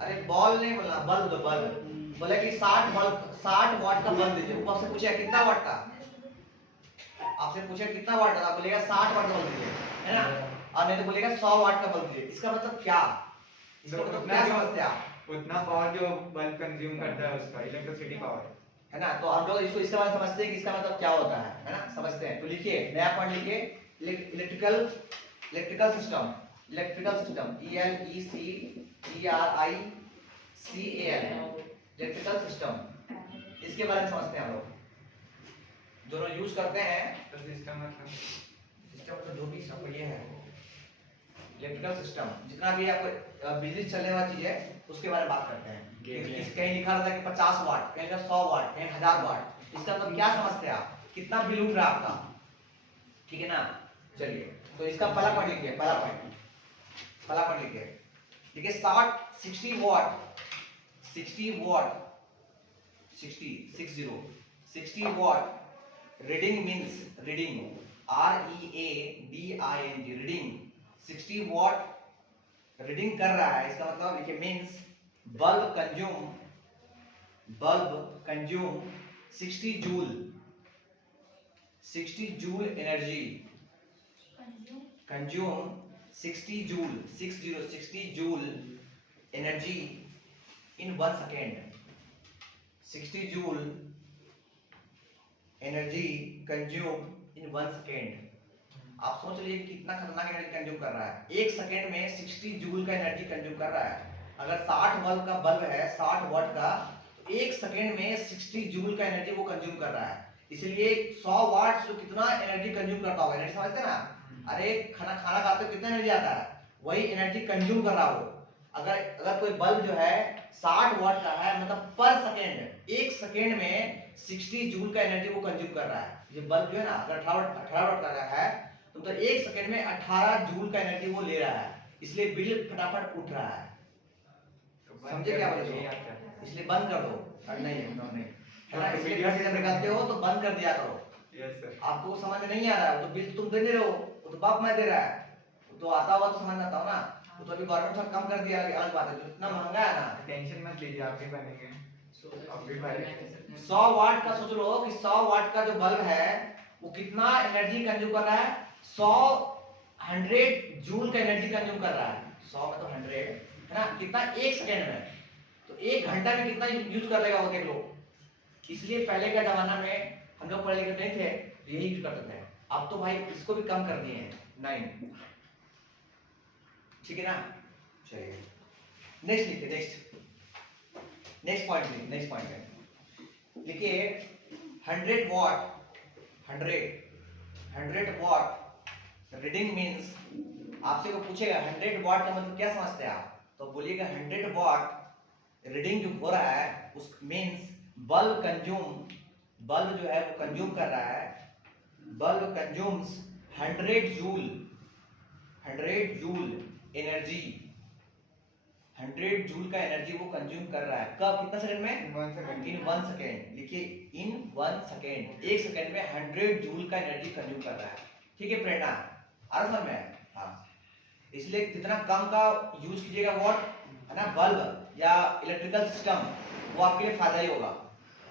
अरे बॉल नहीं बोलना, बल्ब दो बल्ब। बोले कि 60 वाट का बल्ब दीजिए। ऊपर से पूछे कितना वाट का, आपसे पूछे कितना वाट का, बोलेगा 60 वाट का बल्ब दीजिए, है ना। और नहीं तो बोलेगा 100 वाट का बल्ब दीजिए। इसका मतलब क्या, इसका मतलब क्या समझते हैं आप? उतना पावर जो बल्ब कंज्यूम करता है उसका इलेक्ट्रिसिटी पावर, है ना। तो हम लोग इसको इसके बारे में समझते हैं कि इसका मतलब क्या होता है ना, समझते हैं। तो लिखिए नया पॉइंट लिखिए, इलेक्ट्रिकल सिस्टम, इलेक्ट्रिकल सिस्टम, इसके बारे में समझते हैं हम लोग जो लोग यूज करते हैं। तो सिस्टम मतलब सिस्टम तो जो भी सब ये है इलेक्ट्रिकल सिस्टम, जितना भी आपको बिजली चलने वाली चीज है उसके बारे में बात करते हैं। कहीं लिखा रहता है कि 50 वाट, कहीं 100 वाट, कहीं 1000 वाट। इसका मतलब क्या समझते हैं आप, कितना बिल उठ रहा है आपका, ठीक है ना। चलिए तो इसका पहला पॉइंट लिखिए, पहला पॉइंट लिखिए, देखिए 60 watt reading means, reading READING, reading 60 watt reading कर रहा है। इसका मतलब लिखिए means bulb consume 60 joule energy, consume 60 joule energy in 1 second. 60 joule energy consume in 1 second. आप सोच लीजिए कितना खतरनाक एनर्जी कंज्यूम कर रहा है। 1 सेकेंड में 60 जूल का एनर्जी कंज्यूम कर रहा है। अगर 60 वाट का बल्ब है, 60 वाट का, तो 1 सेकेंड में 60 जूल का एनर्जी वो कंज्यूम कर रहा है। इसलिए 100 वाट से कितना एनर्जी कंज्यूम करता होगा, एनर्जी समझते ना। अरे खाना खाते हो कितना एनर्जी आता है, वही एनर्जी कंज्यूम कर रहा हो। अगर कोई बल्ब जो है 60 वाट का है, मतलब पर सेकेंड 1 सेकेंड में 60 जूल का एनर्जी वो कंज्यूम कर रहा है। ये बल्ब जो है ना अगर 18 वाट का है तो मतलब 1 सेकेंड में 18 जूल का एनर्जी वो ले रहा है, इसलिए बिल फटाफट उठ रहा है। समझे क्या बोले? इसलिए बंद कर दो। नहीं है ना, इसलिए घर से जब निकालते हो तो बंद कर दिया करो। Yes sir. आपको समझ में नहीं आ रहा है तो बिल तुम दे नहीं रहे हो, वो तो बाप मैं दे रहा है, तो आता हुआ तो समझ आता हो ना। वो तो अभी गवर्नमेंट से कम कर दिया, अलग बात है। जो इतना महंगा है ना, टेंशन मत लीजिए, आप ही बनेंगे। अभी बने 100 वाट का सोच लो कि 100 वाट का जो बल्ब है वो कितना एनर्जी कंज्यूम कर रहा है, 100 जूल का एनर्जी कंज्यूम कर रहा है। 100 में तो 100 है ना, कितना 1 सेकेंड में, तो 1 घंटा में कितना यूज कर लेगा वो देख लो। इसलिए पहले का जमाना में हम लोग पढ़े लिखे नहीं थे तो यही यूज करते थे। अब तो भाई इसको भी कम कर दिए हैं 9, ठीक है ना। चलिए नेक्स्ट लिखिए, नेक्स्ट पॉइंट लिखिए 100 वाट रीडिंग मींस। आपसे को पूछेगा 100 वाट का मतलब क्या समझते हैं आप, तो बोलिएगा 100 वाट रीडिंग जो हो रहा है उस मींस बल्ब जो है वो कंज्यूम कर रहा है, bulb consumes 100 joule energy, 100 joule का एनर्जी वो कंज्यूम कर रहा है। कब, कितना सेकंड में? 1 सेकंड। इन 1 सेकंड। लिखिए इन 1 सेकंड, 1 सेकंड में 100 जूल का एनर्जी कंज्यूम कर रहा है। ठीक है प्रेरणा, आ रहा समझ में? हाँ, इसलिए जितना कम का यूज कीजिएगा वाट, है ना, बल्ब या इलेक्ट्रिकल सिस्टम, वो आपके लिए फायदा ही होगा।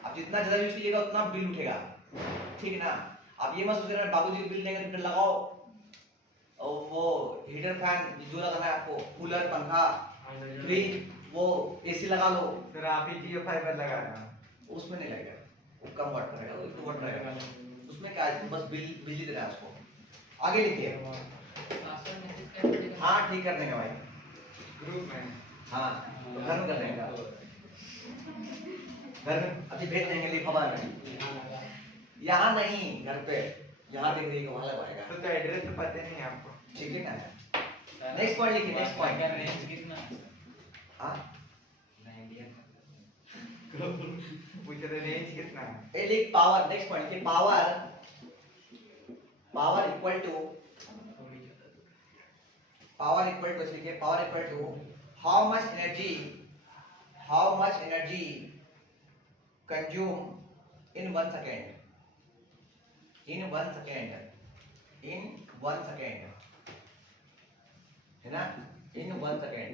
आप जितना ज्यादा यूज कीजिएगा उतना बिल उठेगा, ठीक है ना। आप ये मत सोच रहे बाबूजी के बिल देंगे तो लगाओ और वो हीटर फैन जो लगाना है आपको, कूलर पंखा फ्रिज वो एसी लगा लो। सर आप ही जियो फाइबर लगा रहे हैं। उसमें नहीं लगेगा, वो कम वाट का रहेगा, वो 1 वाट रहेगा। उसमें क्या है, बस बिजली देना है उसको। आगे लिखिए पासवर्ड मैसेज क्या करेगा हाँ ठीक कर देंगे भाई। ग्रुप में हाँ तो घर में कर देंगे, घर में अभी भेज देंगे लिफाफा में। यहाँ नहीं, घर पे यहाँ देख रही वहाँ लगवाएगा। तो एड्रेस तो पता नहीं है आपको। ठीक है ना। नेक्स्ट पॉइंट लिखिए, नेक्स्ट पॉइंट। रेंज कितना है? हाँ पूछ रहे रेंज कितना है। ये लिख पावर। नेक्स्ट पॉइंट लिखिए power, power equal to, power equal to लिखिए power equal to how much energy, how much energy consume in 1 second, in 1 second, in 1 second, है ना, in 1 second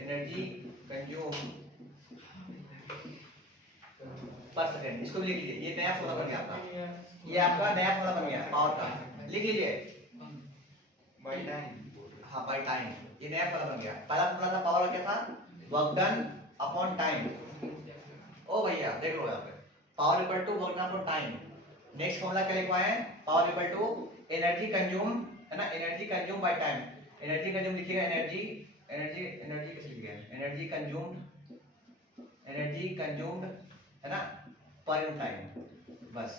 energy consume per second. इसको भी लिख लीजिए, ये नया फॉर्मूला बन गया आपका, ये आपका नया फॉर्मूला बन गया पावर का, लिख लीजिए। By time. हाँ बाय टाइम, ये नया फॉर्मूला बन गया। पहला फॉर्मूला था पावर का क्या था, वर्क डन अपॉन टाइम। ओ भैया देख लो यहाँ पे power equal to work done upon time. Next formula क्या लिखवाए हैं, power equal to energy consume, है ना, energy consume by time. Energy consume लिखिएगा, एनर्जी एनर्जी एनर्जी कैसे लिखिएगा, एनर्जी कंज्यूम्ड, एनर्जी कंज्यूम्ड, है ना, पर यूनिट टाइम। बस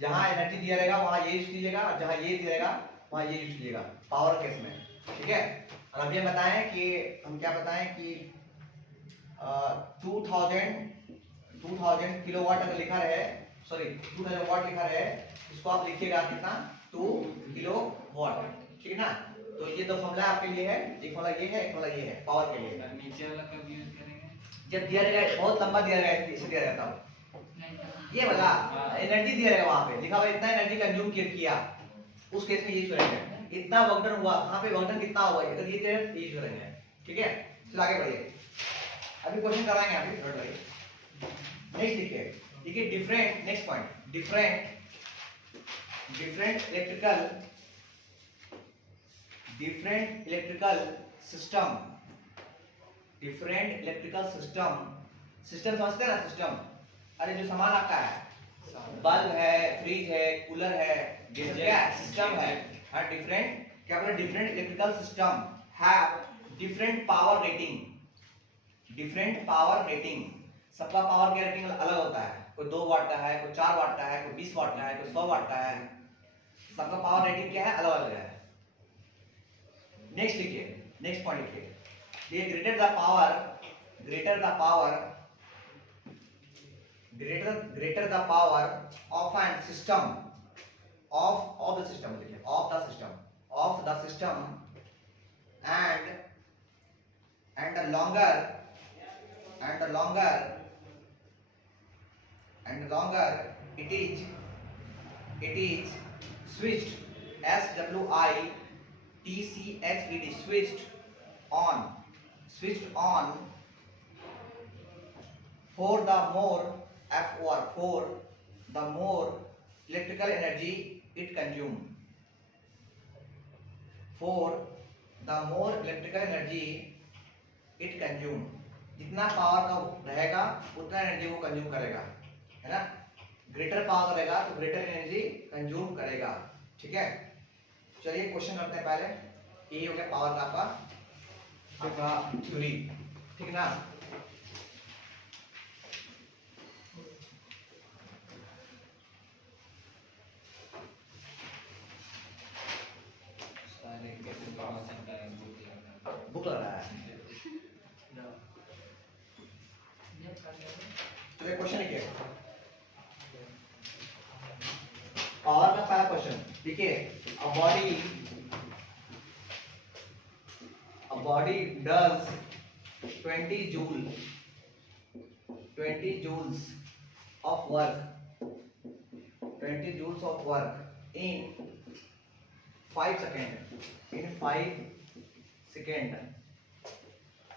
जहां एनर्जी दिया रहेगा वहां ये यूज कीजिएगा, और जहां ये दिया रहेगा वहां ये यूज कीजिएगा पावर केस में। ठीक है। और अब ये बताएं कि हम क्या बताएं कि 2000 किलोवाट अगर लिखा रहे, सॉरी 2000 वाट लिखा रहे, इसको आप लिखिएगा कितना, 2 किलोवाट। ठीक है ना। तो ये दो फॉर्मूला आपके लिए है, एक फॉर्मूला ये है, एक फॉर्मूला ये है पावर के लिए। नीचे वाला कब यूज करेंगे? जब दिया रहेगा, बहुत लंबा दिया रहेगा, इसे दिया रहता है ये वाला एनर्जी दिया रहेगा, वहां पे लिखा हुआ इतना एनर्जी कंज्यूम किया, उस केस में यूज करेंगे। इतना वर्क डन हुआ, वहां पे वर्क डन कितना हुआ, अगर ये दिया है यूज करेंगे। ठीक है, चलो आगे बढ़िए, अभी क्वेश्चन कराएंगे अभी, नोट करिए। नेक्स्ट लिखिए, देखिए different, next point, different electrical system, different electrical system, system समझते हैं ना, सिस्टम, अरे जो सामान आपका है, बल्ब है, फ्रिज है, कूलर है, ये सब क्या है, सिस्टम है। हाँ डिफरेंट, क्या बोले, different electrical system have different power rating, different power rating. सबका पावर का रेटिंग अलग होता है, कोई 2 वाट का है, कोई 4 वाट का है, कोई 20 वाट का है, कोई 100 वाट का है। सबका पावर रेटिंग क्या है, अलग अलग है। नेक्स्ट लिखिए, नेक्स्ट पॉइंट लिखिए, ये greater the power, greater the power, greater the power of an system, of the system, of the system, of the system, and the longer it is switched, switched on for the more electrical energy it consume, for the more electrical energy it consume, जितना power का रहेगा उतना energy वो consume करेगा, है ना। Greater power रहेगा तो ग्रेटर एनर्जी कंज्यूम करेगा। ठीक है, चलिए क्वेश्चन करते हैं पहले। ये हो गया पावर का आपका थ्योरी, ठीक है ना। बुक लग रहा है, तो एक क्वेश्चन लिखिए, पावर का पहला क्वेश्चन देखिए, a body does 20 joules of work, 20 joules of work in 5 seconds, in 5 seconds,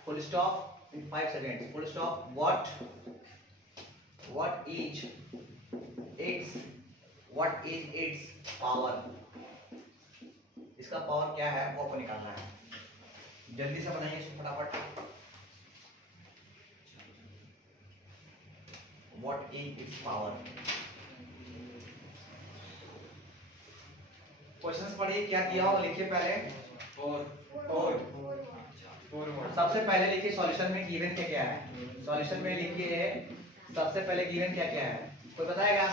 full stop, in 5 seconds, full stop. What is its power? इसका पावर क्या है वो आपको निकालना है, जल्दी से बनाइए इसको फटाफट। What is its power? Questions पढ़िए, क्या दिया हो लिखिए पहले। 4 4 watt सबसे पहले लिखिए सॉल्यूशन में गिवन क्या क्या है। सॉल्यूशन में लिखिए सबसे पहले गिवन क्या क्या है, कोई बताएगा?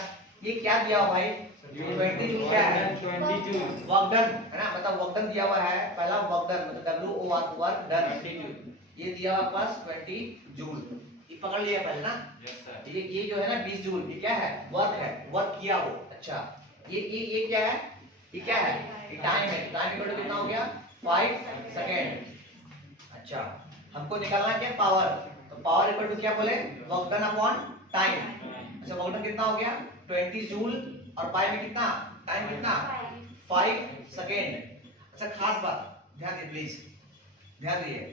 ये क्या दिया हुआ भाई? 20 जूल क्या है? 20 जूल वर्क डन है ना, मतलब वर्क डन दिया हुआ है। पहला वर्क डन मतलब WO वर्क डन 20 जूल। ये दिया हुआ पास 20 जूल, ये पकड़ लिया पहले ना। Yes sir. ये जो है ना 20 जूल, ये क्या है? वर्क है, वर्क किया वो। अच्छा ये क्या है? ये क्या है? ये टाइम है। टाइम इक्वल टू कितना हो गया? 5 सेकेंड। अच्छा हमको निकालना क्या? पावर। तो पावर इक्वल टू क्या बोले? Work done upon time. अच्छा वर्क डन कितना हो गया? 20 जूल और पाई में कितना? टाइम कितना? 5 सेकेंड। अच्छा खास बात ध्यान दीजिए प्लीज, ध्यान दीजिए।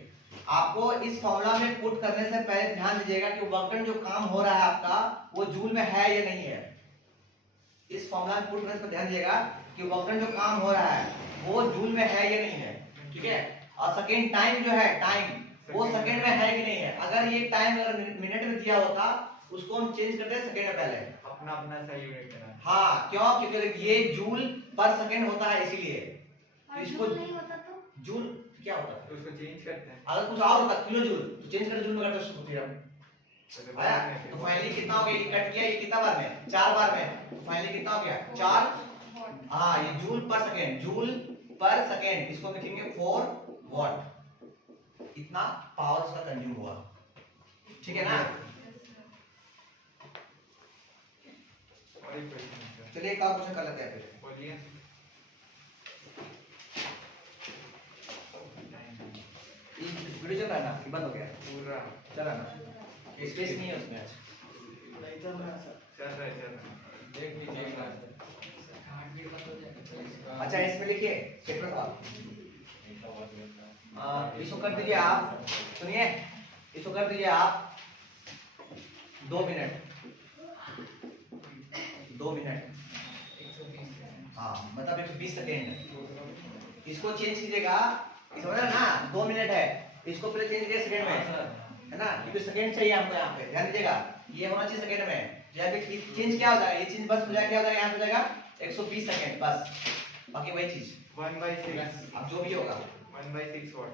आपको इस फॉर्मूला में पुट करने से पहले ध्यान दीजिएगा कि वर्क डन जो काम हो रहा है आपका वो जूल में है या नहीं है। इस फॉर्मूला में पुट करने से ध्यान दीजिएगा कि वर्क डन जो काम हो रहा है वो जूल में है या नहीं है, ठीक है। और सेकेंड टाइम जो है, टाइम वो सेकेंड में है कि नहीं है। अगर ये टाइम अगर मिनट में दिया होता उसको हम चेंज करते हैं सेकेंड में पहले। अपना अपना सही यूनिट है। हाँ क्यों? क्योंकि ये जूल पर सेकेंड होता है इसीलिए। तो इसको नहीं होता तो जूल क्या होता है? तो उसको चेंज करते हैं। अगर कुछ और होता किलो जूल तो चेंज करके जूल में करते उसको फिर हम आया। तो फाइनली कितना हो गया? ये कट किया, ये कितना बार में? 4 बार में। तो फाइनली कितना हो गया? 4। हाँ ये joule per second, joule per second, इसको लिखेंगे 4 वॉट। इतना पावर उसका कंज्यूम हुआ, ठीक है ना। और एक क्वेश्चन है सर। चलिए एक और क्वेश्चन कर लेते हैं फिर। बोलिए। वीडियो चल रहा है ना कि बंद हो गया? पूरा चल रहा है ना? स्पेस नहीं है उसमें आज। चल रहा है चल रहा है। देख लीजिए एक बार। अच्छा इसमें लिखिए क्षेत्रफल, इसको कर दीजिए आप, सुनिए इसको कर दीजिए आप 2 मिनट, 2 मिनट, हाँ मतलब 120 सेकेंड। इसको चेंज कीजिएगा, समझ रहे ना? 2 मिनट है, इसको पहले चेंज कीजिए सेकेंड में, है ना, क्योंकि सेकेंड चाहिए हमको यहाँ पे। ध्यान दीजिएगा ये होना चाहिए सेकेंड में। यहाँ पे चेंज क्या हो जाएगा? ये चेंज बस हो जाएगा, क्या हो जाएगा? यहाँ पे हो जाएगा 120 सेकेंड बस, बाकी वही चीज 1/6 अब जो भी होगा। 1/6 वॉट।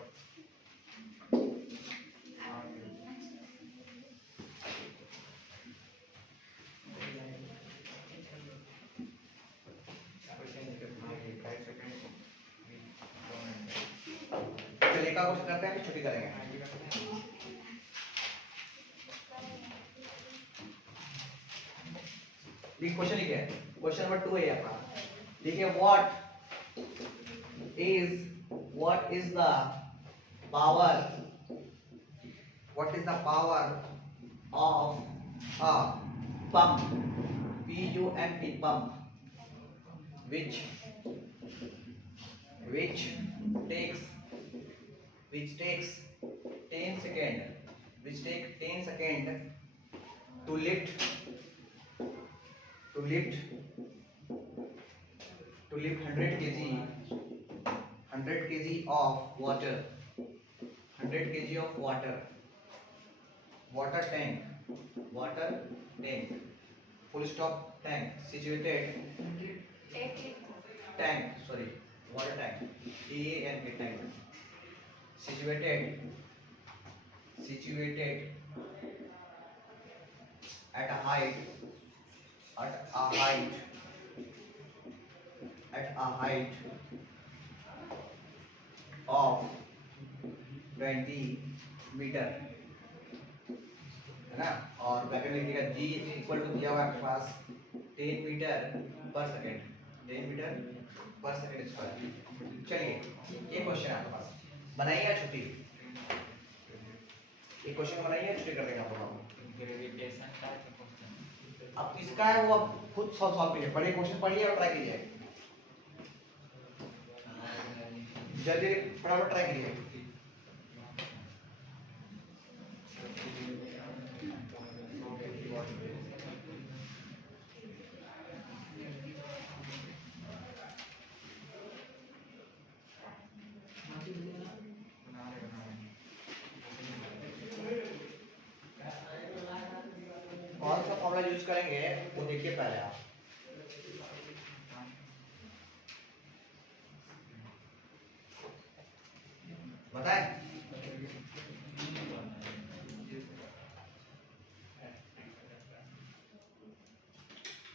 चलिए का कुछ करते हैं फिर छुट्टी करेंगे। ये क्वेश्चन लिखिए, क्वेश्चन नंबर 2 है आपका। देखिए what is the power of a pump, PUMP pump which takes 10 second to lift 100 kg of water, 100 kg of water tank, full stop, tank situated, water tank, TANK tank, situated at a height of 20 metre, है ना। और bracket में लिखिएगा G equal to दिया हुआ है आपके पास 10 metre पर सेकेंड, 10 मीटर पर सेकेंड स्क्वायर। चलिए ये क्वेश्चन है आपके पास, बनाइए या छुट्टी? ये क्वेश्चन बनाइए, छुट्टी कर देंगे आप लोग। ग्रेविटेशन का क्वेश्चन। अब इसका है वो आप खुद सॉल्व कीजिए, बड़े क्वेश्चन पढ़िए और ट्राई कीजिए, जल्दी फटाफट ट्राई कीजिए। कौन सा फॉर्मूला यूज करेंगे वो देखिए पहले आप।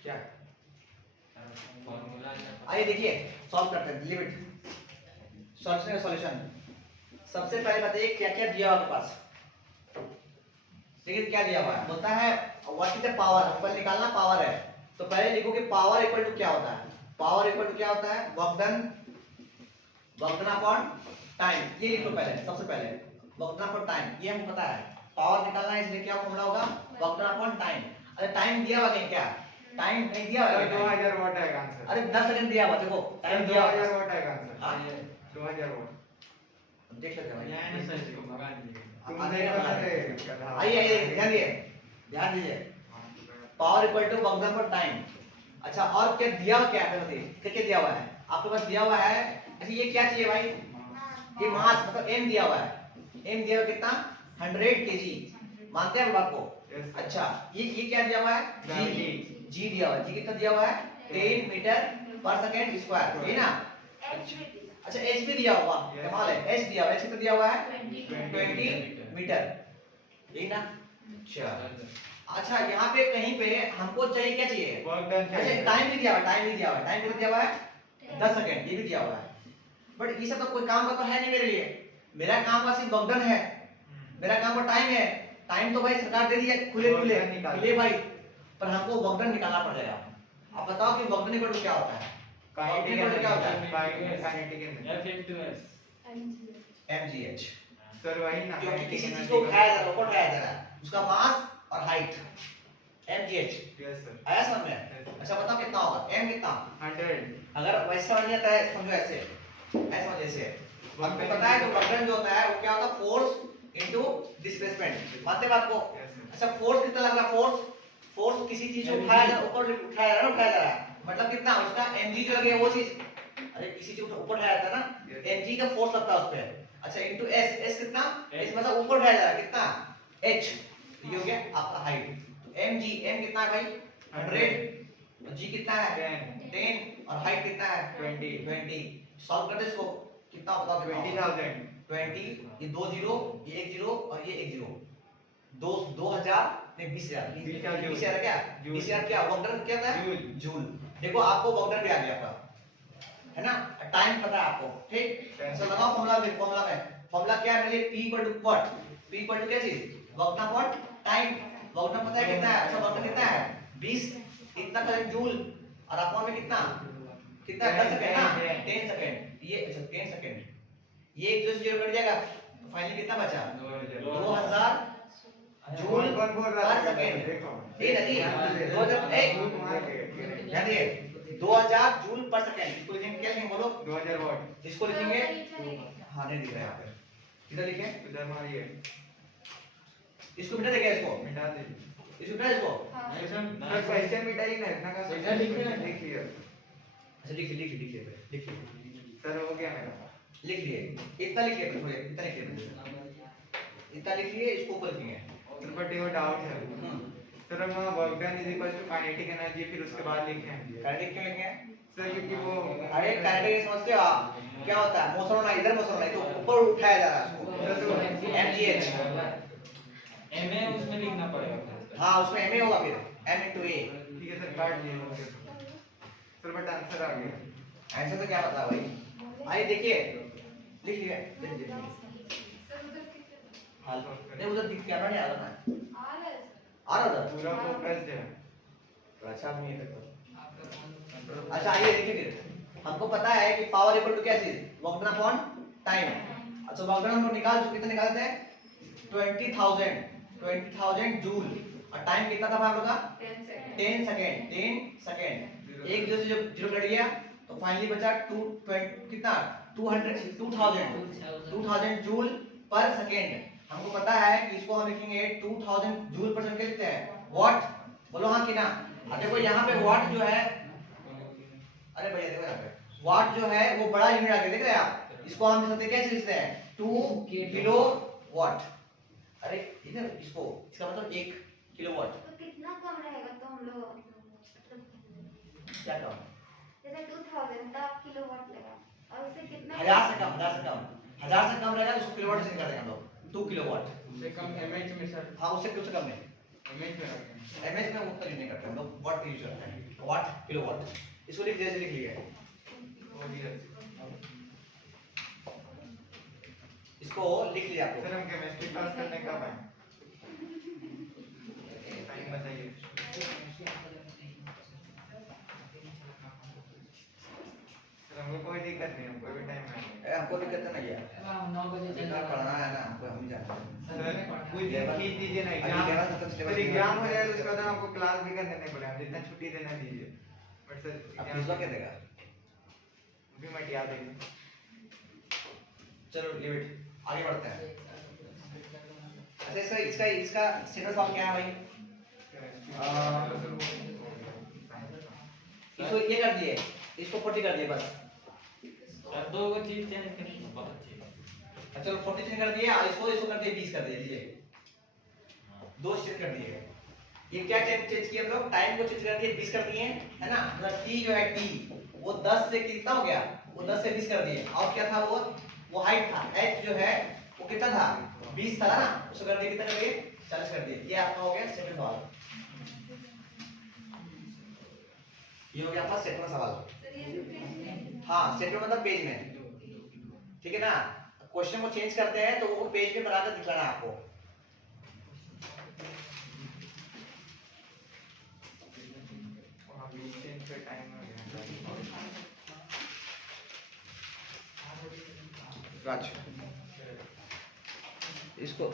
क्या फॉर्मूला आइए देखिए सॉल्व करते हैं लिमिट सॉल्यूशन। सबसे पहले बताइए क्या क्या दिया हुआ आपके पास। देखिए क्या दिया हुआ है, बोलता है व्हाट इज द पावर, हमको निकालना पावर है। तो पहले लिखो कि पावर इक्वल टू क्या होता है। पावर इक्वल टू क्या होता है, वर्क डन अपॉन टाइम। ये लिखो पहले, सबसे पहले वर्क डन अपॉन टाइम, ये हमको पता है। पावर निकालना है इसलिए क्या फॉर्मूला होगा, वर्क डन अपॉन टाइम। अरे टाइम दिया हुआ नहीं क्या, टाइम नहीं दिया हुआ सर है। 2000 वाट आएगा आंसर। अरे 10 सेकंड दिया हुआ, देखो टाइम सर दिया हुआ 2000 वाट आएगा आंसर। हाँ? 2000 वाट। देख लेते हैं भाई। यहाँ नहीं सर इसको भगा दीजिए। तुमने कहा था आइए ध्यान दीजिए power equal to work done per time. अच्छा और क्या दिया हुआ, क्या है क्या क्या दिया हुआ है आपके पास, दिया हुआ है। अच्छा ये क्या चाहिए भाई, ये मास मतलब m दिया हुआ है। m दिया हुआ कितना 100 kg, मानते हैं बात को। Yes, sir. अच्छा ये क्या दिया हुआ है, g दिया हुआ है। g कितना दिया हुआ है 10 मीटर पर सेकंड स्क्वायर, ये ना। अच्छा h भी दिया हुआ, Yes. कमाल है। h दिया हुआ, h कितना दिया हुआ है 20 मीटर, यही ना। अच्छा यहाँ पे कहीं पे हमको चाहिए, क्या चाहिए, वर्क डन अच्छा चाहिए। टाइम भी दिया हुआ है, टाइम भी दिया हुआ है। टाइम कितना दिया हुआ है 10 सेकंड, ये भी दिया हुआ है। बट ये सब तो कोई काम का तो है नहीं मेरे लिए। मेरा काम का सिर्फ वर्क डन है, मेरा काम का टाइम है। टाइम तो भाई सरकार दे दी है खुले खुले वर्क डन निकाल। खुले भाई, पर हमको वर्क डन निकालना पड़ेगा। आप बताओ कि वर्क डन इक्वल टू क्या होता है, काइनेटिक वर्क डन क्या होता है काइनेटिक F/2S mgh। सर वही ना क्योंकि किसी चीज को उठाया जा रहा है, ऊपर उठाया जा रहा है, उसका मास और हाइट mgh यस सर आया समझ में। अच्छा बताओ कितना होगा, m कितना, 100 अगर वैसा समझ आता है समझो ऐसे, ऐसे समझ ऐसे। हमको पता है कि वर्क डन जो होता है वो क्या होता है, फोर्स इनटू डिस्प्लेसमेंट, मानते बात को। Yes, sir. अच्छा फोर्स कितना लग रहा है, फोर्स किसी चीज को उठाया जा, ऊपर उठाया जा रहा है, उठाया जा रहा है, मतलब कितना उसका mg जो लगे वो चीज। अरे किसी चीज को ऊपर उठाया जाता है ना, Yes. mg का फोर्स लगता है उस पे। अच्छा इनटू s, s कितना, s मतलब ऊपर उठाया जा रहा है, कितना h, ये हो गया आपका हाइट। तो mg, m कितना है भाई 100, और g कितना है 10, और हाइट कितना है 20। सॉल्व करते इसको, कितना बताओ, 20,000 20, ये 2 जीरो, ये 1 जीरो और ये 1 जीरो, 2000 नहीं 20,000, 20,000 क्या, जूल। 20,000 क्या वर्क डन क्या था, जूल। जूल। देखो आपको वर्क डन भी आ गया आपका, है ना, टाइम पता है आपको, ठीक। Time। तो लगाओ फॉर्मूला में, फॉर्मूला क्या है मेरे लिए, p equal to what, p equal to क्या चीज, work done upon time. Work done पता है कितना है, अच्छा वर्क डन कितना है 20, इतना करें जूल, और अपॉन में कितना कितना 10 सेकंड ना, 10 सेकंड, ये अच्छा 10 सेकंड, ये एक जो जीरो कट जाएगा, तो फाइनली कितना बचा 2000 जूल पर सेकंड। ठीक है जी 2001, ध्यान दिए 2000 जूल पर सेकंड। इसको लिखेंगे क्या, लिखेंगे बोलो, 2000 वाट। इसको लिखेंगे, हाँ नहीं दिख रहा है यहाँ पे, किधर लिखे, इधर मारिए, इसको मिटा देगा, इसको मिटा दीजिए। इसको मिटा, इसको सर क्वेश्चन मिटाइए ना, इतना का इधर लिखिए ना। लिख लिया अच्छा लिख लिए सर, हो गया मेरा। लिख लिए, इतना लिख लिए, थोड़े इतना लिख लिए, इतना लिख लिए, इसको ऊपर लिखेंगे। सर बट ये डाउट है सर, हम work done is equal to kinetic energy, फिर उसके बाद लिखे हैं काइनेटिक क्यों लिखे हैं, सर क्योंकि वो अरे काइनेटिक समझते हो आप क्या होता है, मोशन होना, इधर मोशन होना, तो ऊपर उठाया जा रहा है उसको, mgh। MA उसमें लिखना पड़ेगा। हाँ उसमें ma होगा, फिर m into a। ठीक है सर, काट दिए सर, बट आंसर आ गया। आंसर तो क्या बता भाई, आइए देखिए, लिख लिया, देखिए हाल नहीं उधर दिख, कैमरा नहीं आ रहा ना, आ रहा उधर, पूरा फोकस्ड है। तो अच्छा हम ये करते, अच्छा आइए देखिए फिर, हमको पता है कि पावर इक्वल टू क्या चीज, वर्क डन अपॉन टाइम। अच्छा वर्क डन हम लोग निकाल, कितना निकालते हैं 20,000 जूल, और टाइम कितना था हम लोग का 10 सेकंड। एक जो जीरो कट गया तो फाइनली बचा 20 कितना 2000 जूल पर सेकंड। हमको पता है कि इसको हम लिखेंगे 2000 जूल पर सेकंड लिखते हैं, व्हाट, बोलो हाँ कि ना। अब देखो यहाँ पे व्हाट जो है, अरे भैया देखो यहाँ पे व्हाट जो है वो बड़ा यूनिट आ गया, देख रहे हैं आप, इसको हम लिखते क्या लिखते हैं 2 किलो वाट। अरे इधर इसको, इसका मतलब 1 किलोवाट, तो कितना कम रहेगा, तो हम लोग क्या कम, जैसे 2000 का किलोवाट लगा, और उससे कितना 1000 से कम, 1000 से कम रहेगा तो उसको किलोवाट से कर देंगे हम लोग 2 किलोवाट। उससे कम mH में सर, हाँ उससे कुछ कम है, इमेज में रखें एमएच में उतना यूज नहीं करते हम लोग वाट यूज करते हैं वाट किलोवाट इसको लिख जैसे लिख लिया वो भी है इसको लिख लिया आप सर लोग हम केमिस्ट्री पास करने कब आए टाइम बताइए सर हमको कोई दिक्कत नहीं है कोई भी टाइम नहीं हमको दिक्कत नहीं है 9 बजे चल जितना पढ़ना है ना हमको हम ही जानते हैं सर कोई दिन खींच दीजिए ना अभी एग्जाम लेवल खत्म सर एग्जाम हो जाए तो उसके बाद आपको क्लास भी करने नहीं पड़ेगा जितना छुट्टी देना दीजिए बट सर अब किसको क्या देगा भी मत याद है चलो लिव इट आगे बढ़ते हैं अच्छा इसका इसका इसका सिग्नल फॉर्म क्या है भाई इसको ये कर दिए इसको 40 कर दिए बस सर दो को चीज चेंज करनी बहुत अच्छी है। अच्छा चलो 40 चेंज कर दिए और इसको इसको कर दिए 20 कर दिए लीजिए दो चेंज कर दिए ये क्या चेंज किए हम लोग टाइम को चेंज कर दिए 20 कर दिए है ना मतलब t जो है t वो 10 से कितना हो गया वो 10 से 20 कर दिए और क्या था वो हाइट था h जो है वो कितना था 20 था ना उसको कर दिए कितना कर दिए 40 कर दिए ये आपका हो गया सेकंड सवाल ये हो गया आपका सेकंड सवाल हाँ सेकंड मतलब पेज में ठीक है ना क्वेश्चन को चेंज करते हैं तो वो पेज में बनाकर दिखाना है आपको राज इसको